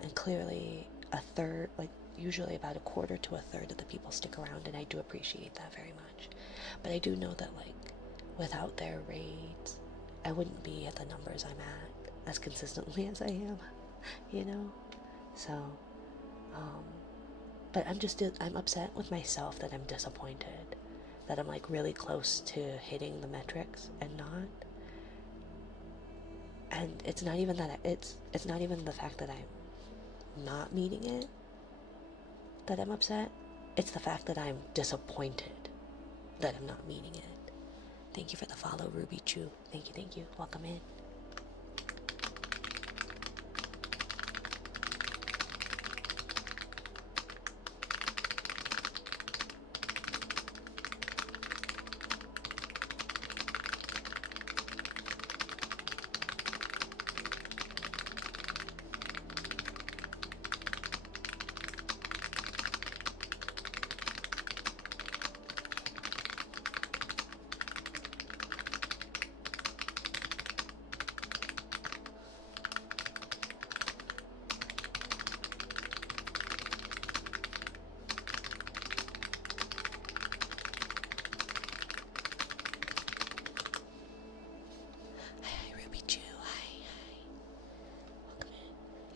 And clearly a third, like usually about a quarter to a third of the people stick around, and I do appreciate that very much. But I do know that like without their rates, I wouldn't be at the numbers I'm at as consistently as I am, you know? So, but I'm upset with myself that I'm disappointed, that I'm like really close to hitting the metrics and not. And it's not even that it's not even the fact that I'm not meeting it that I'm upset. It's the fact that I'm disappointed that I'm not meeting it. Thank you for the follow, Ruby Chu. Thank you. Welcome in.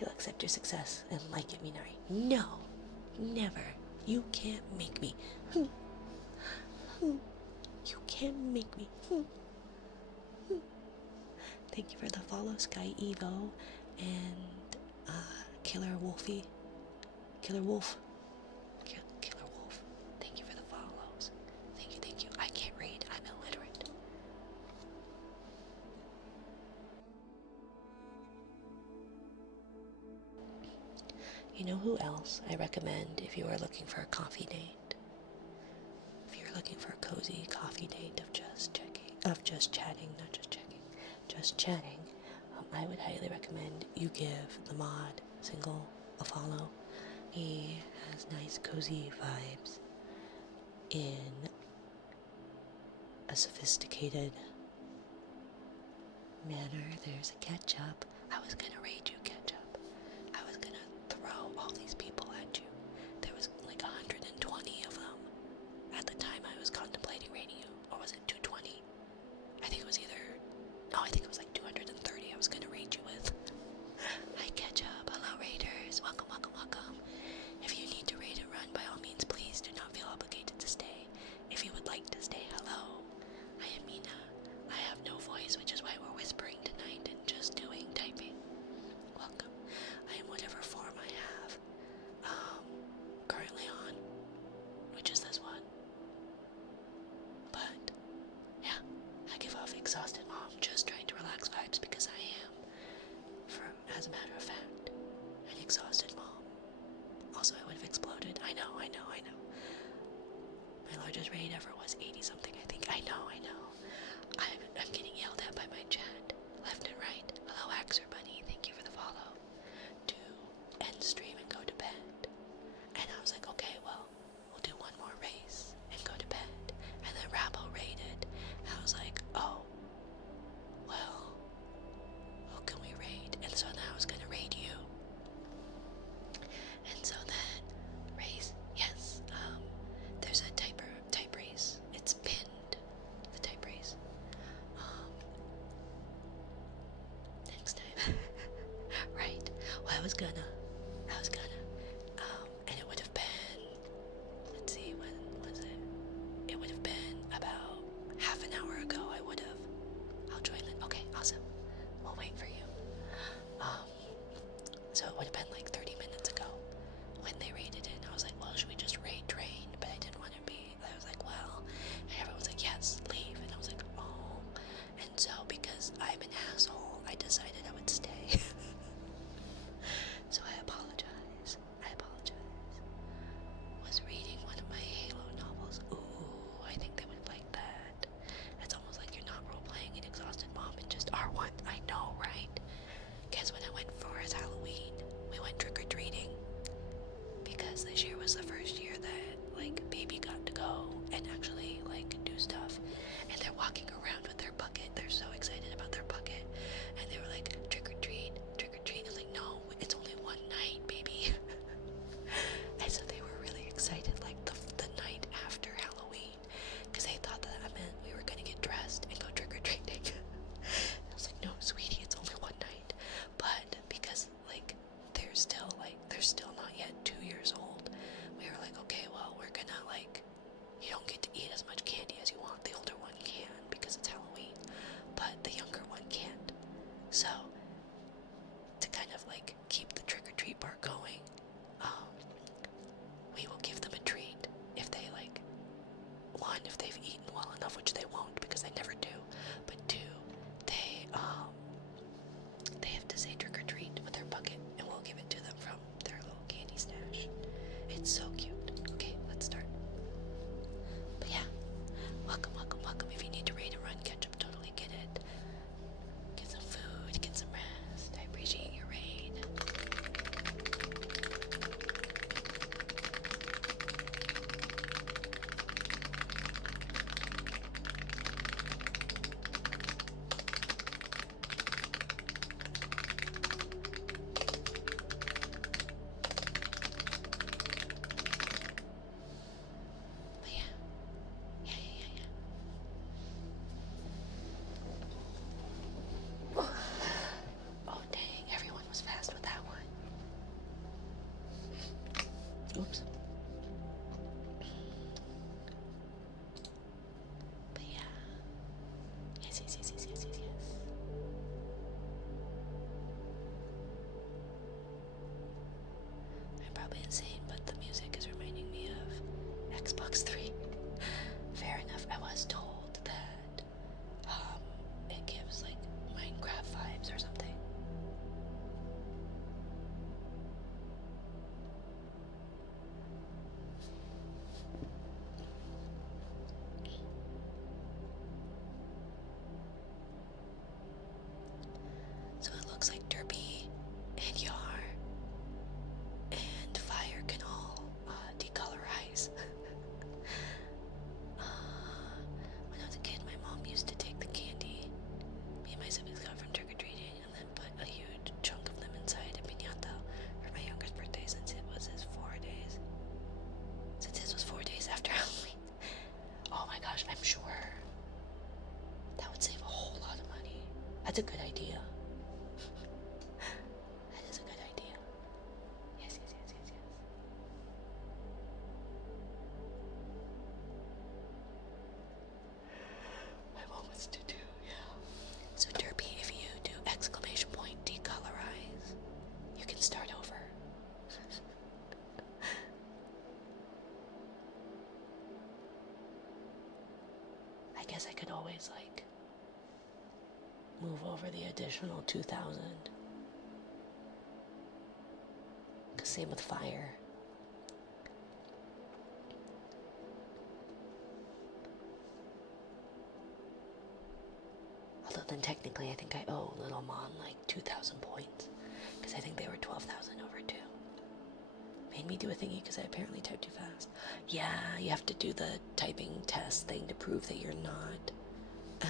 You'll accept your success and like it, Minari. No, never. You can't make me. You can't make me. Thank you for the follow, Sky Evo and Killer Wolfie. Killer Wolf. Killer Wolf. Thank you for the follows. Thank you. I can't read. I'm illiterate. You know who else I recommend if you are looking for a coffee date? If you're looking for a cozy coffee date of just chatting, I would highly recommend you give the mod single a follow. He has nice cozy vibes in a sophisticated manner. There's a ketchup. I was gonna raid you, ketchup. I was gonna throw all these people at you. There was like 120 of them at the time I was contemplating raiding you. Or was it 220? I think it was I think it was like 230 I was gonna raid you with. Hi ketchup, hello raiders, welcome. If you need to raid and run, by all means please do not feel obligated to stay. If you would like to stay, hello. I am Mina. I have no voice, which is why we're whispering tonight and just doing typing. Welcome. I am whatever form I have currently on, which is this one. But yeah, I give off exhausted mom, just trying to relax vibes because I am, as a matter of fact, an exhausted mom. Also, I would have exploded. I know. My largest raid ever was 80 something, I think. I know. I'm getting yelled at by my chat, left and right. Hello, Axer Bunny, thank you for the follow. To end stream and go to bed. And I was like, okay, well, we'll do one more race and go to bed. And then Rabo raided. And I was like, oh, well, who can we raid? And so then I was gonna raid you. And so then, race, yes, there's a type race. It's pinned, the type race. Next time. Right. Well, I was gonna. And it would have been, let's see, when was it? It would have been about half an hour ago. I'll join it. Okay, awesome. We'll wait for you. So it would have been like 30 minutes ago when they raided it. And I was like, well, should we just raid train? But I didn't want to be. I was like, well, and everyone was like, yes, leave. And I was like, oh. And so because I'm an asshole, I decided I would stay. So I apologize. are going, we will give them a treat if they like, one, if they've eaten well enough, which they won't because they never do, but two, they have to say trick or treat with their bucket, and we'll give it to them from their little candy stash. It's so cute. Okay, let's start. But yeah, welcome, welcome, welcome. If you need to raid and run, catch up, totally get it. Get some food, get some rest. I appreciate your raid. But yeah. Oh dang, everyone was fast with that one. Oops. But yeah. Yes. I'm probably insane, but the music is reminding me of Xbox 3. Fair enough. I was told that it gives like Minecraft vibes or something. So it looks like Derpy and Yar and Fire can all decolorize. When I was a kid, my mom used to take the candy me and my siblings got from trick-or-treating and then put a huge chunk of them inside a piñata for my youngest birthday since it was his 4 days. Since his was 4 days after Halloween. Oh my gosh, I'm sure that would save a whole lot of money. That's a good idea. That is a good idea. Yes. My mom wants to do, yeah. So Derpy, if you do exclamation point decolorize, you can start over. I guess I could always like move over the additional 2,000. Cause same with Fire. Although then technically I think I owe Little Mon like 2,000 points. Because I think they were 12,000 over too. Made me do a thingy because I apparently typed too fast. Yeah, you have to do the typing test thing to prove that you're not.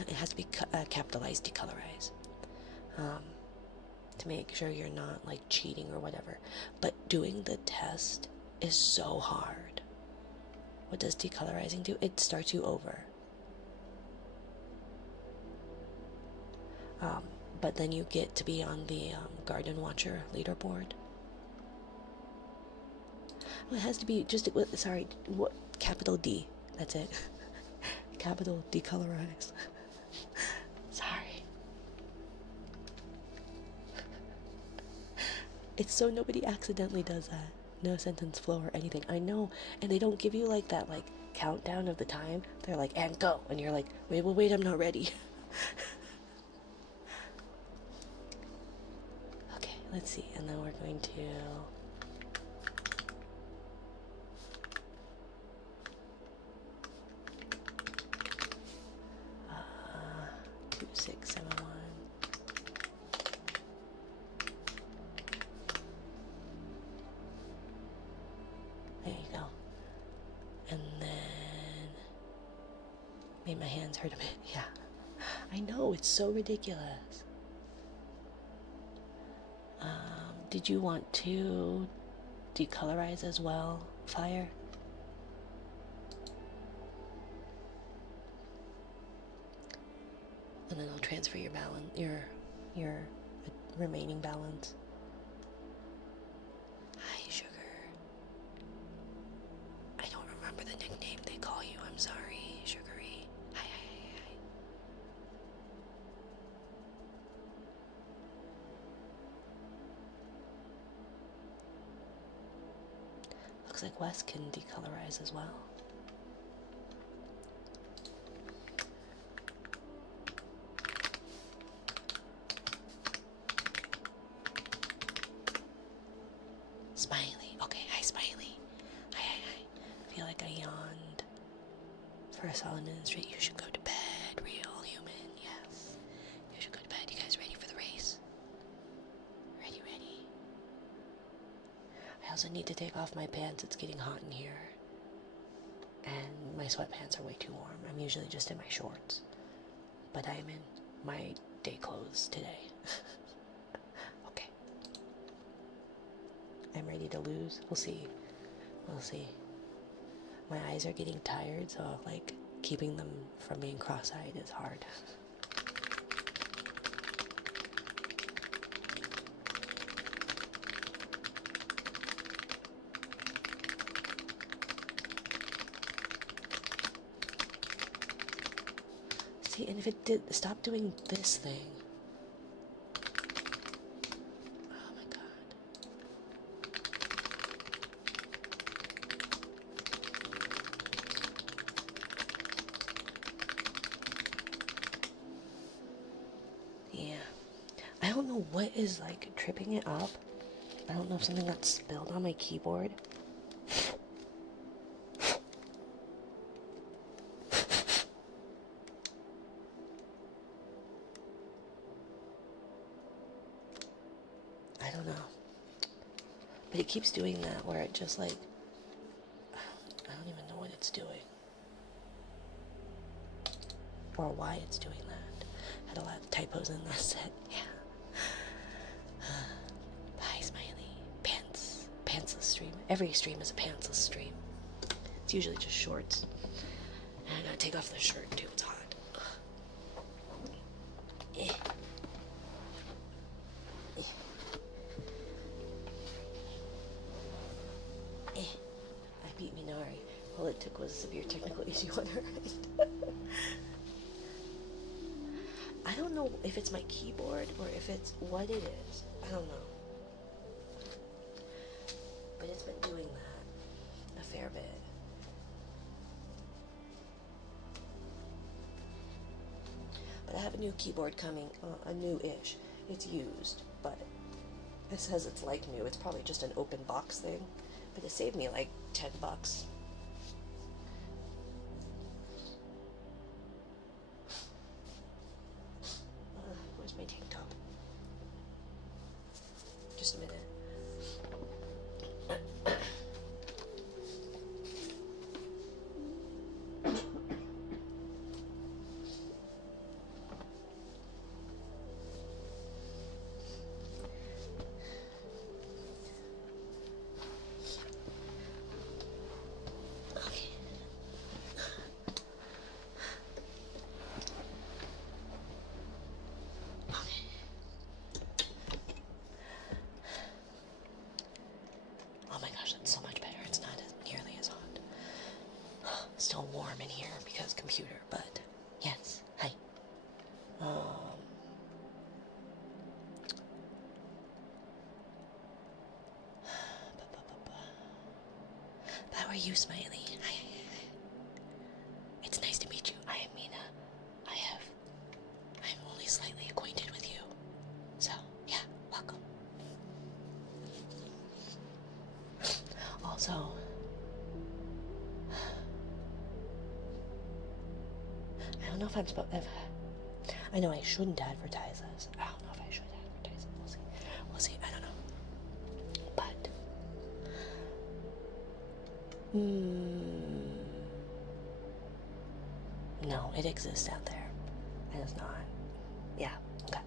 It has to be capitalized, decolorize. To make sure you're not like cheating or whatever. But doing the test is so hard. What does decolorizing do? It starts you over. But then you get to be on the Garden Watcher leaderboard. Well, it has to be just, sorry, what, capital D. That's it. Capital decolorize. Sorry. It's so nobody accidentally does that. No sentence flow or anything. I know, and they don't give you like that like countdown of the time. They're like, and go, and you're like, wait, I'm not ready. Okay, let's see, and then we're going to 2671. There you go. And then made my hands hurt a bit. Yeah, I know, it's so ridiculous. Did you want to decolorize as well, Fire? And then I'll transfer your balance, your remaining balance. Hi, Sugar. I don't remember the nickname they call you. I'm sorry, Sugary. Hi. Looks like Wes can decolorize as well. Smiley. Okay, hi Smiley. Hi, hi, hi. I feel like I yawned for a solid minute straight. You should go to bed, real human. Yes. You should go to bed. You guys ready for the race? Ready, ready. I also need to take off my pants. It's getting hot in here. And my sweatpants are way too warm. I'm usually just in my shorts. But I'm in my day clothes today. Okay. I'm ready to lose. We'll see. We'll see. My eyes are getting tired, so like keeping them from being cross-eyed is hard. See, and if it did stop doing this thing. Oh my god. Yeah. I don't know what is like tripping it up. I don't know if something got spilled on my keyboard. I don't know. But it keeps doing that where it just like, I don't even know what it's doing. Or why it's doing that. Had a lot of typos in this set, yeah. Bye, Smiley. Pantsless stream. Every stream is a pantsless stream. It's usually just shorts. And I gotta take off the shirt too, it's hot. Eh. Eh. Eh. I beat Minari. All it took was a severe technical issue on her end. I don't know if it's my keyboard or if it's what it is. I don't know. But it's been doing that a fair bit. But I have a new keyboard coming, a new-ish. It's used, but it says it's like new. It's probably just an open box thing, but it saved me like $10. Where's my tank top? Just a minute. Still warm in here because computer, but yes, hi. How are you, Smiley? Hi. It's nice to meet you. I am Mina. I'm only slightly acquainted with you. So, yeah, welcome. Also, I don't know if I'm supposed to. I know I shouldn't advertise this. I don't know if I should advertise it. We'll see. We'll see. I don't know. But, no, it exists out there. And it's not. Yeah, okay.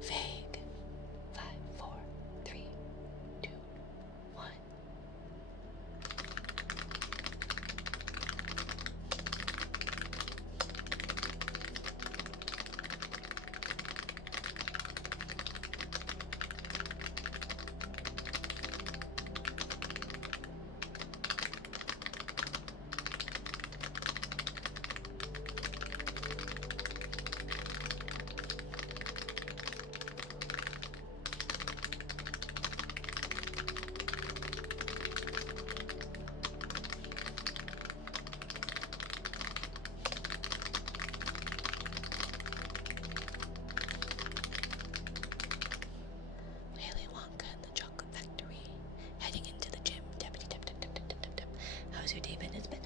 Vague. 5, 4, 3, 2, 1.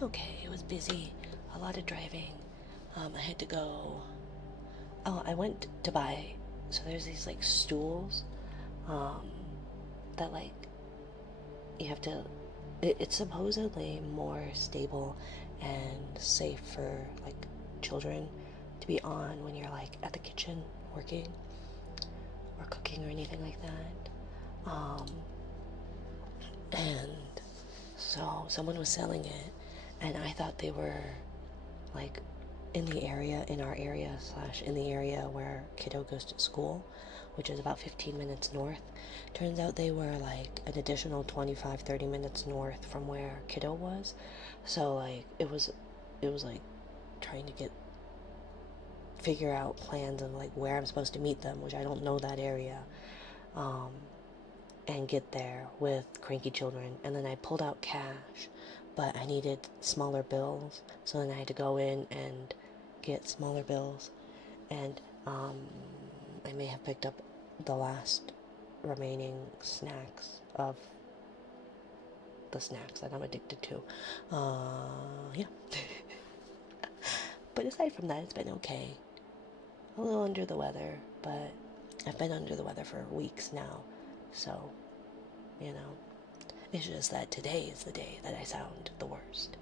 okay. It was busy, a lot of driving. I had to go. Oh, I went to buy. So there's these like stools, um, that like you have to. It's supposedly more stable and safe for like children to be on when you're like at the kitchen working or cooking or anything like that. And so someone was selling it, and I thought they were like in the area, in our area, slash in the area where kiddo goes to school, which is about 15 minutes north. Turns out they were like an additional 25-30 minutes north from where kiddo was. So like it was like trying to figure out plans of like where I'm supposed to meet them, which I don't know that area. Um, and get there with cranky children. And then I pulled out cash, but I needed smaller bills. So then I had to go in and get smaller bills. And I may have picked up the last remaining snacks of the snacks that I'm addicted to. Yeah. But aside from that, it's been okay. A little under the weather, but I've been under the weather for weeks now. So, you know, it's just that today is the day that I sound the worst.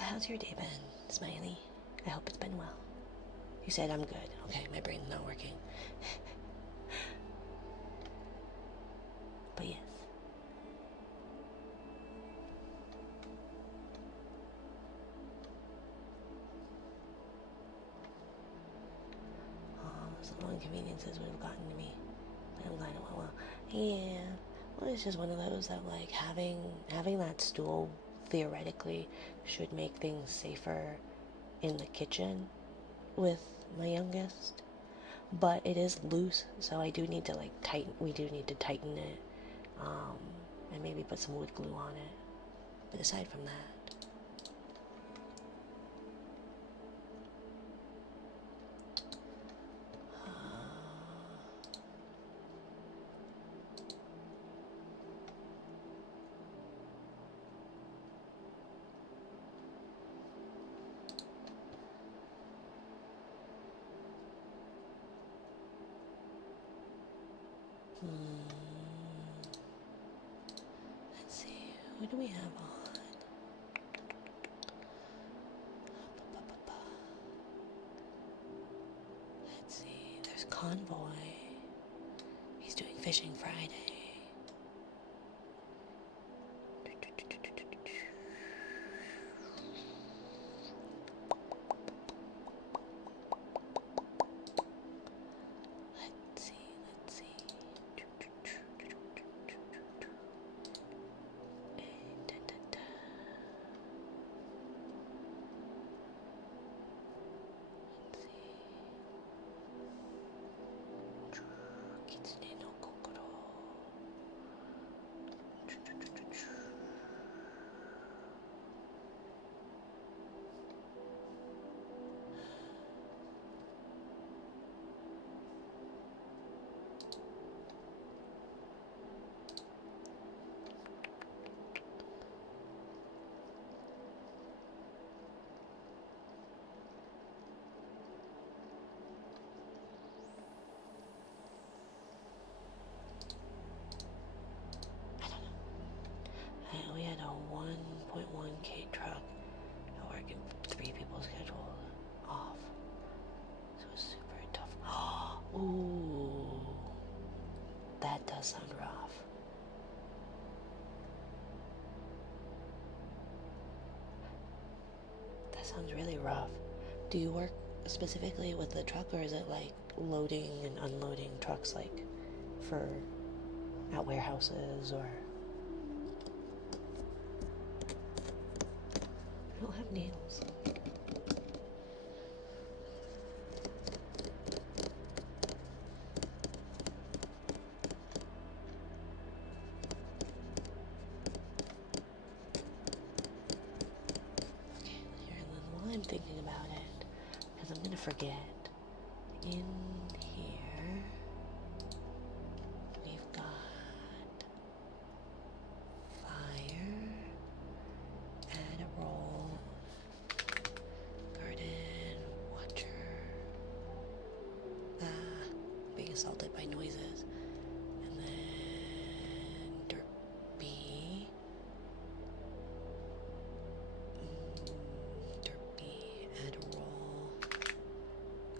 How's your day been, Smiley? I hope it's been well. You said I'm good. Okay, my brain's not working. But yes. Oh, some inconveniences would have gotten to me. But I'm glad it went well. Yeah. Well, it's just one of those that like having that stool theoretically should make things safer in the kitchen with my youngest, but it is loose, so I do need to like we do need to tighten it, and maybe put some wood glue on it. But aside from that, let's see, what do we have on? Let's see, there's Convoy. He's doing Fishing Friday. That sounds really rough. Do you work specifically with the truck, or is it like loading and unloading trucks, like for at warehouses? Or I don't have nails. Here, and then while I'm thinking about it, because I'm gonna forget, in here we've got fire, add a roll, garden, watcher, being assaulted by noises, and then dirt bee, add a roll,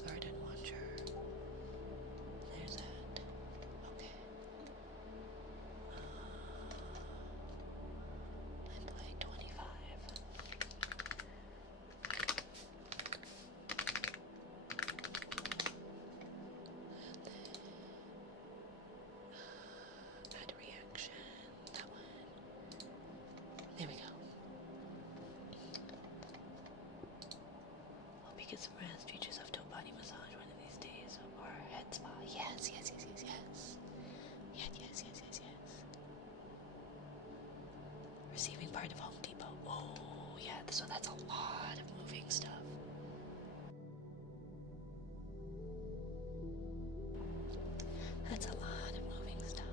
garden watcher, there's that, okay, I play 25. Add reaction, that one. There we go. Hope you get some rest. Treat yourself to a body massage one of these days, or a head spa. Yes, yes, yes, yes, yes. Yes, yes, yes, yes, yes. Receiving part of Home Depot. Oh, yeah, so that's a lot of moving stuff. That's a lot of moving stuff.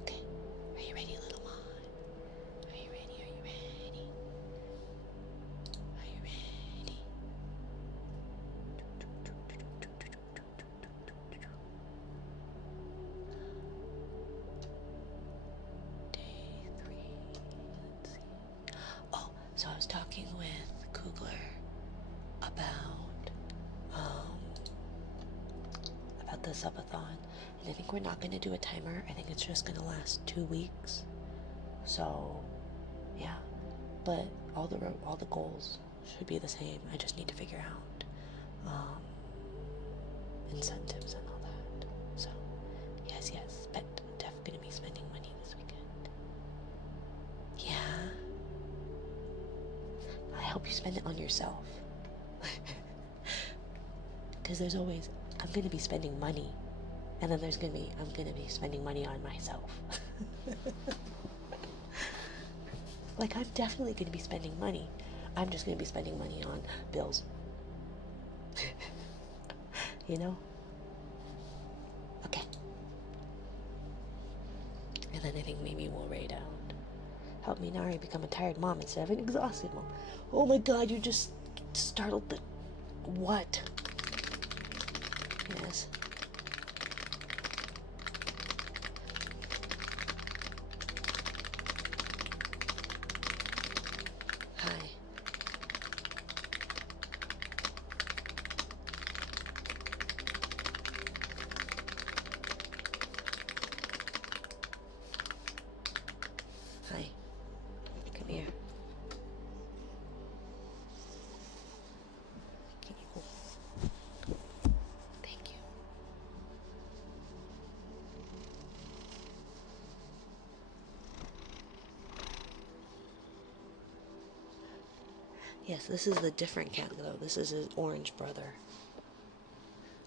Okay, are you ready, little one? Are you ready? Are you ready? Are you ready? Day 3, let's see. Oh, so I was talking with Kugler about the subathon, and I think we're not going to do a timer. I think it's just going to last 2 weeks. So, yeah, but all the goals should be the same. I just need to figure out incentives and all that. So, yes, but I'm definitely going to be spending money this weekend. Yeah, I hope you spend it on yourself. Because there's always, I'm going to be spending money, and then I'm going to be spending money on myself. Like, I'm definitely going to be spending money. I'm just going to be spending money on bills. You know? Okay. And then I think maybe we'll raid out. Help me, Nari, become a tired mom instead of an exhausted mom. Oh my god, you just startled the... What? Yes. Hi. Hi. Come here. Can you go? Thank you. Yes, this is the different cat though. This is his orange brother.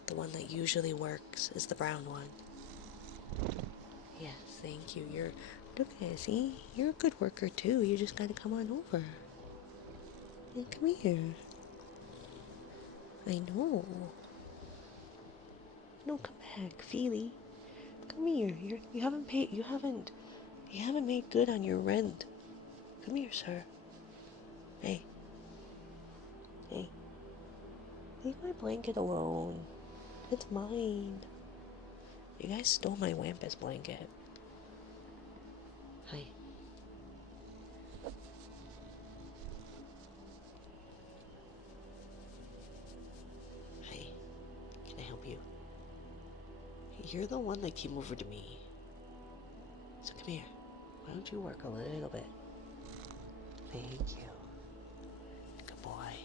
The one that usually works is the brown one. Yes, thank you. Look at it, see? You're a good worker too. You just gotta come on over. Yeah, come here. I know. No, come back, Feely. Come here. You haven't paid. You haven't made good on your rent. Come here, sir. Hey. Hey. Leave my blanket alone. It's mine. You guys stole my Wampus blanket. Hi. Hi. Can I help you? You're the one that came over to me. So come here. Why don't you work a little bit? Thank you. Good boy.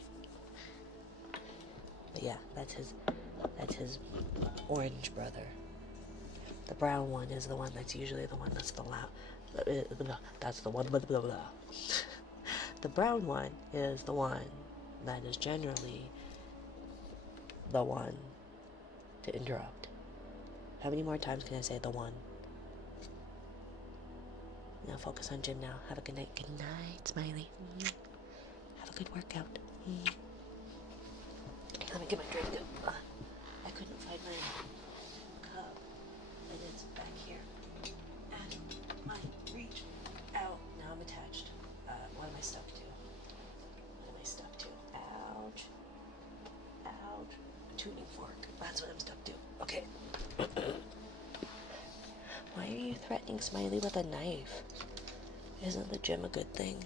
But yeah, that's his orange brother. The brown one is the one that's usually the one that's the loud. That's the one. Blah, blah, blah. The brown one is the one that is generally the one to interrupt. How many more times can I say the one? Now focus on gym now. Have a good night. Good night, Smiley. Have a good workout. Let me get my drink. I couldn't find my cup. And it's back here. And I reached out. Now I'm attached. What am I stuck to? What am I stuck to? Ouch. Ouch. A tuning fork. That's what I'm stuck to. Okay. Why are you threatening Smiley with a knife? Isn't the gym a good thing?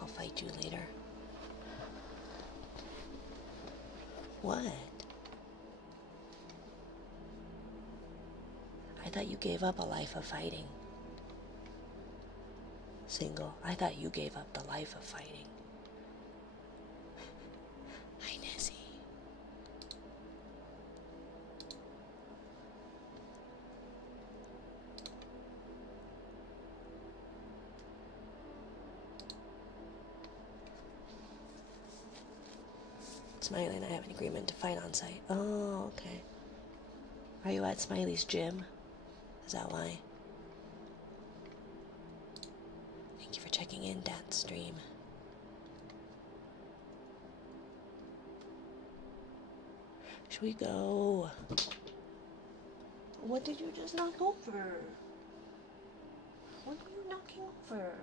I'll fight you later. What? I thought you gave up a life of fighting. Single. I thought you gave up the life of fighting. Hi, Nessie. Smiley and I have an agreement to fight on site. Oh, okay. Are you at Smiley's gym? Is that why? Thank you for checking in, Dad's stream. Should we go? What did you just knock over? What were you knocking over?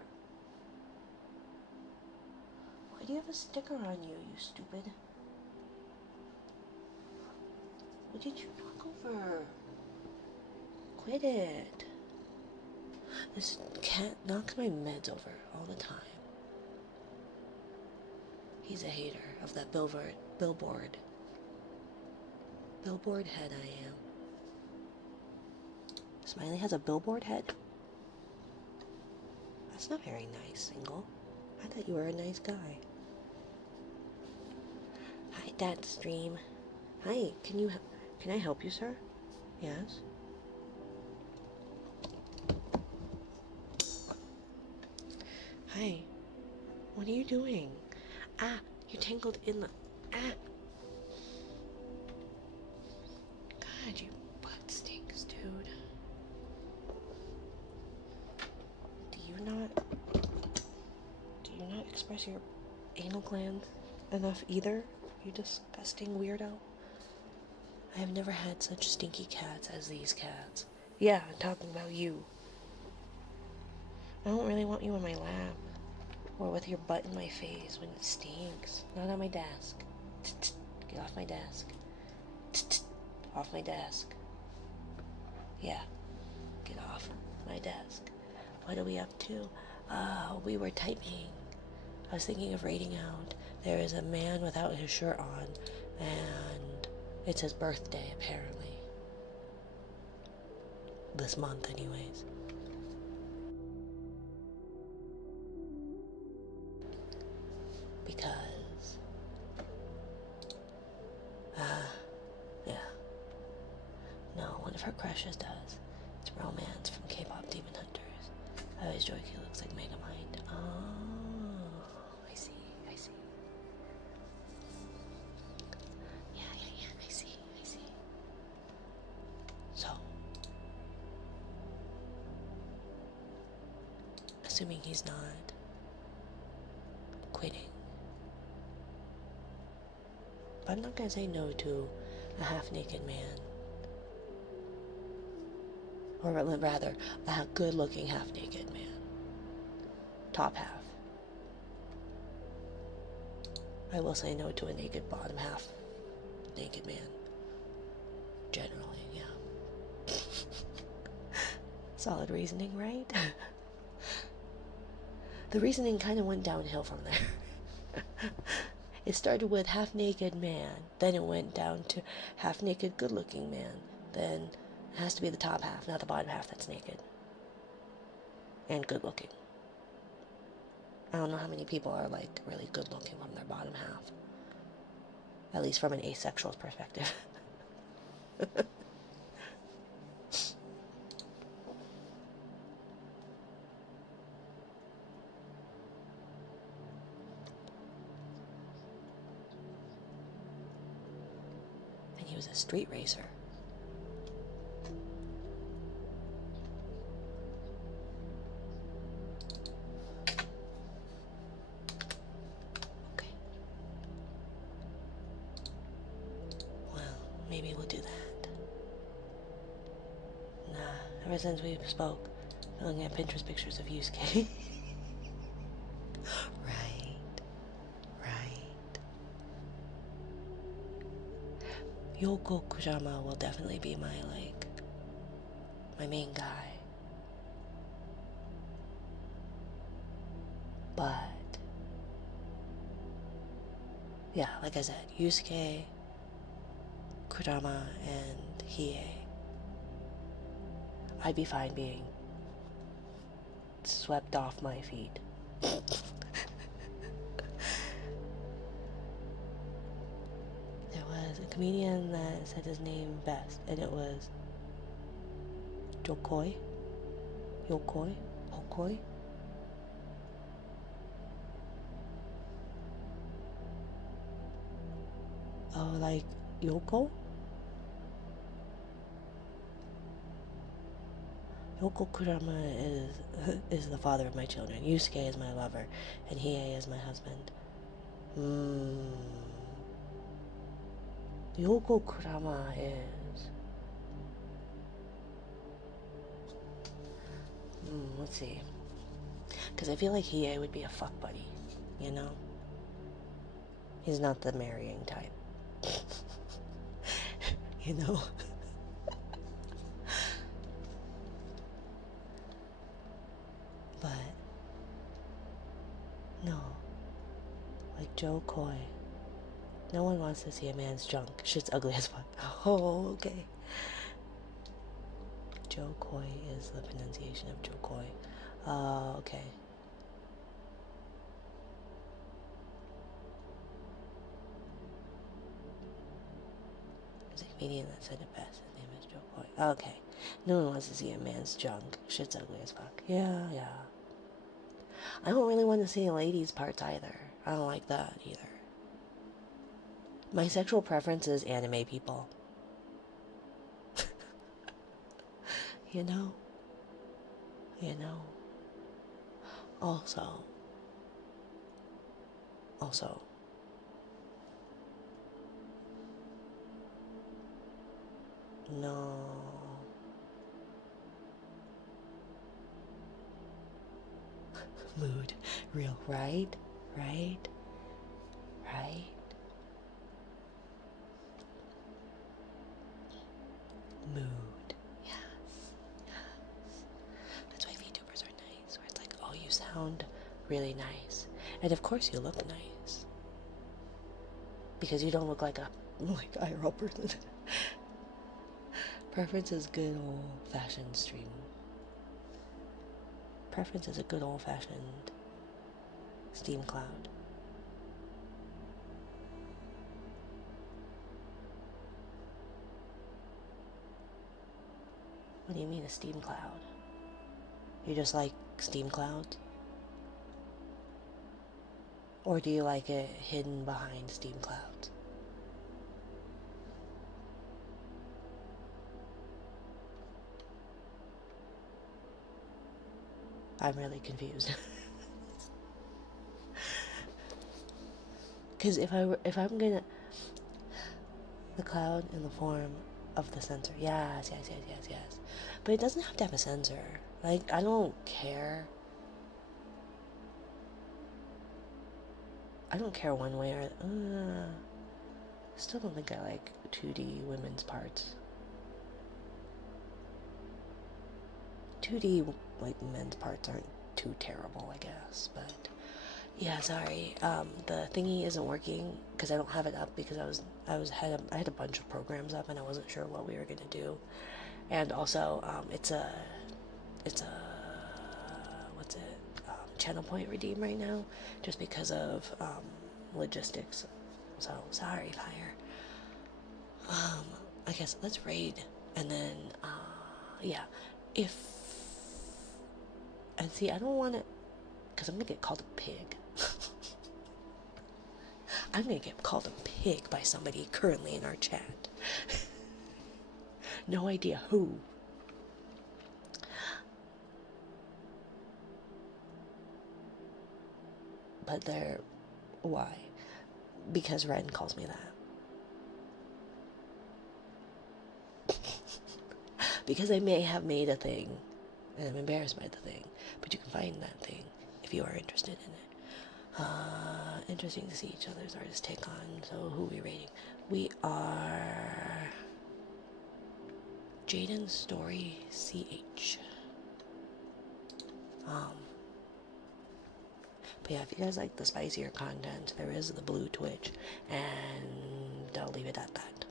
Why do you have a sticker on you, you stupid? What did you knock over? Quit it. This cat knocks my meds over all the time. He's a hater of that billboard head I am. Smiley has a billboard head? That's not very nice, Single. I thought you were a nice guy. Hi, Dad's stream. Hi, can I help you, sir? Yes? Hi. What are you doing? Ah, you tangled in the... Ah! God, your butt stinks, dude. Do you not express your anal glands enough either? You disgusting weirdo. I have never had such stinky cats as these cats. Yeah, I'm talking about you. I don't really want you in my lap. Or with your butt in my face when it stinks. Not on my desk. Get off my desk. Off my desk. Yeah. Get off my desk. What are we up to? We were typing. I was thinking of reading out. There is a man without his shirt on, and it's his birthday, apparently. This month, anyways. Because, yeah. No, one of her crushes does. It's Romance from K-pop Demon Hunters. I always joke he looks like Megamind. Oh, I see. Yeah, I see. So, assuming he's not quitting. But I'm not gonna say no to a half-naked man. Or rather, a good-looking half-naked man. Top half. I will say no to a naked bottom half naked man. Generally, yeah. Solid reasoning, right? The reasoning kind of went downhill from there. It started with half-naked man, then it went down to half-naked good-looking man, then it has to be the top half, not the bottom half that's naked and good-looking. I don't know how many people are, like, really good-looking from their bottom half. At least from an asexual perspective. And he was a street racer. Okay. Well, maybe we'll do that. Nah, ever since we spoke, I've been looking at Pinterest pictures of Yusuke. Right. Right. Yoko Kurama will definitely be my main guy. But, yeah, like I said, Yusuke, Kurama, and Hiei. I'd be fine being swept off my feet. There was a comedian that said his name best, and it was Yokoi? Hokoi? Oh, like Yoko? Yoko Kurama is the father of my children. Yusuke is my lover, and Hiei is my husband. Yoko Kurama is... let's see. Because I feel like Hiei would be a fuck buddy, you know? He's not the marrying type. You know? But... no. Like Joe Coy. No one wants to see a man's junk. Shit's ugly as fuck. Oh, okay. Joe Coy is the pronunciation of Joe Coy. Okay. There's a comedian that said it best. His name is Joe Coy. Okay. No one wants to see a man's junk. Shit's ugly as fuck. Yeah. I don't really want to see a lady's parts either. I don't like that either. My sexual preference is anime people. You know? Also, no. Mood. Real, right? Mood. Yes. That's why VTubers are nice, where it's like, oh, you sound really nice. And of course you look nice. Because you don't look like a IRL person. Preference is good old-fashioned stream. Preference is a good old-fashioned Steam Cloud. What do you mean a Steam Cloud? You just like Steam Clouds? Or do you like it hidden behind Steam Clouds? I'm really confused. Because if I'm gonna... The cloud in the form of the sensor. Yes. But it doesn't have to have a sensor. Like, I don't care. I don't care one way or... still don't think I like 2D women's parts. 2D, like, men's parts aren't too terrible, I guess, but Yeah, sorry. The thingy isn't working because I don't have it up because I had a bunch of programs up and I wasn't sure what we were gonna do, and also it's a what's it channel point redeem right now just because of logistics. So sorry, fire. I guess let's raid and then yeah, if and see I don't want to because I'm gonna get called a pig. I'm gonna get called a pig by somebody currently in our chat. No idea who. But they're why? Because Ren calls me that. Because I may have made a thing and I'm embarrassed by the thing, but you can find that thing if you are interested in it. Interesting to see each other's artists take on. So who are we rating? We are Jaden's Story CH. But yeah, if you guys like the spicier content, there is the blue Twitch, and I'll leave it at that.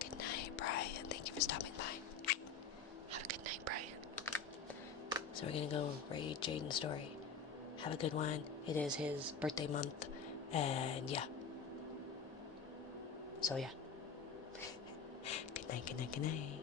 Good night, Brian. Thank you for stopping by. Have a good night, Brian. So we're gonna go raid Jaden's Story. Have a good one. It is his birthday month, and yeah. So yeah. Good night, good night, good night.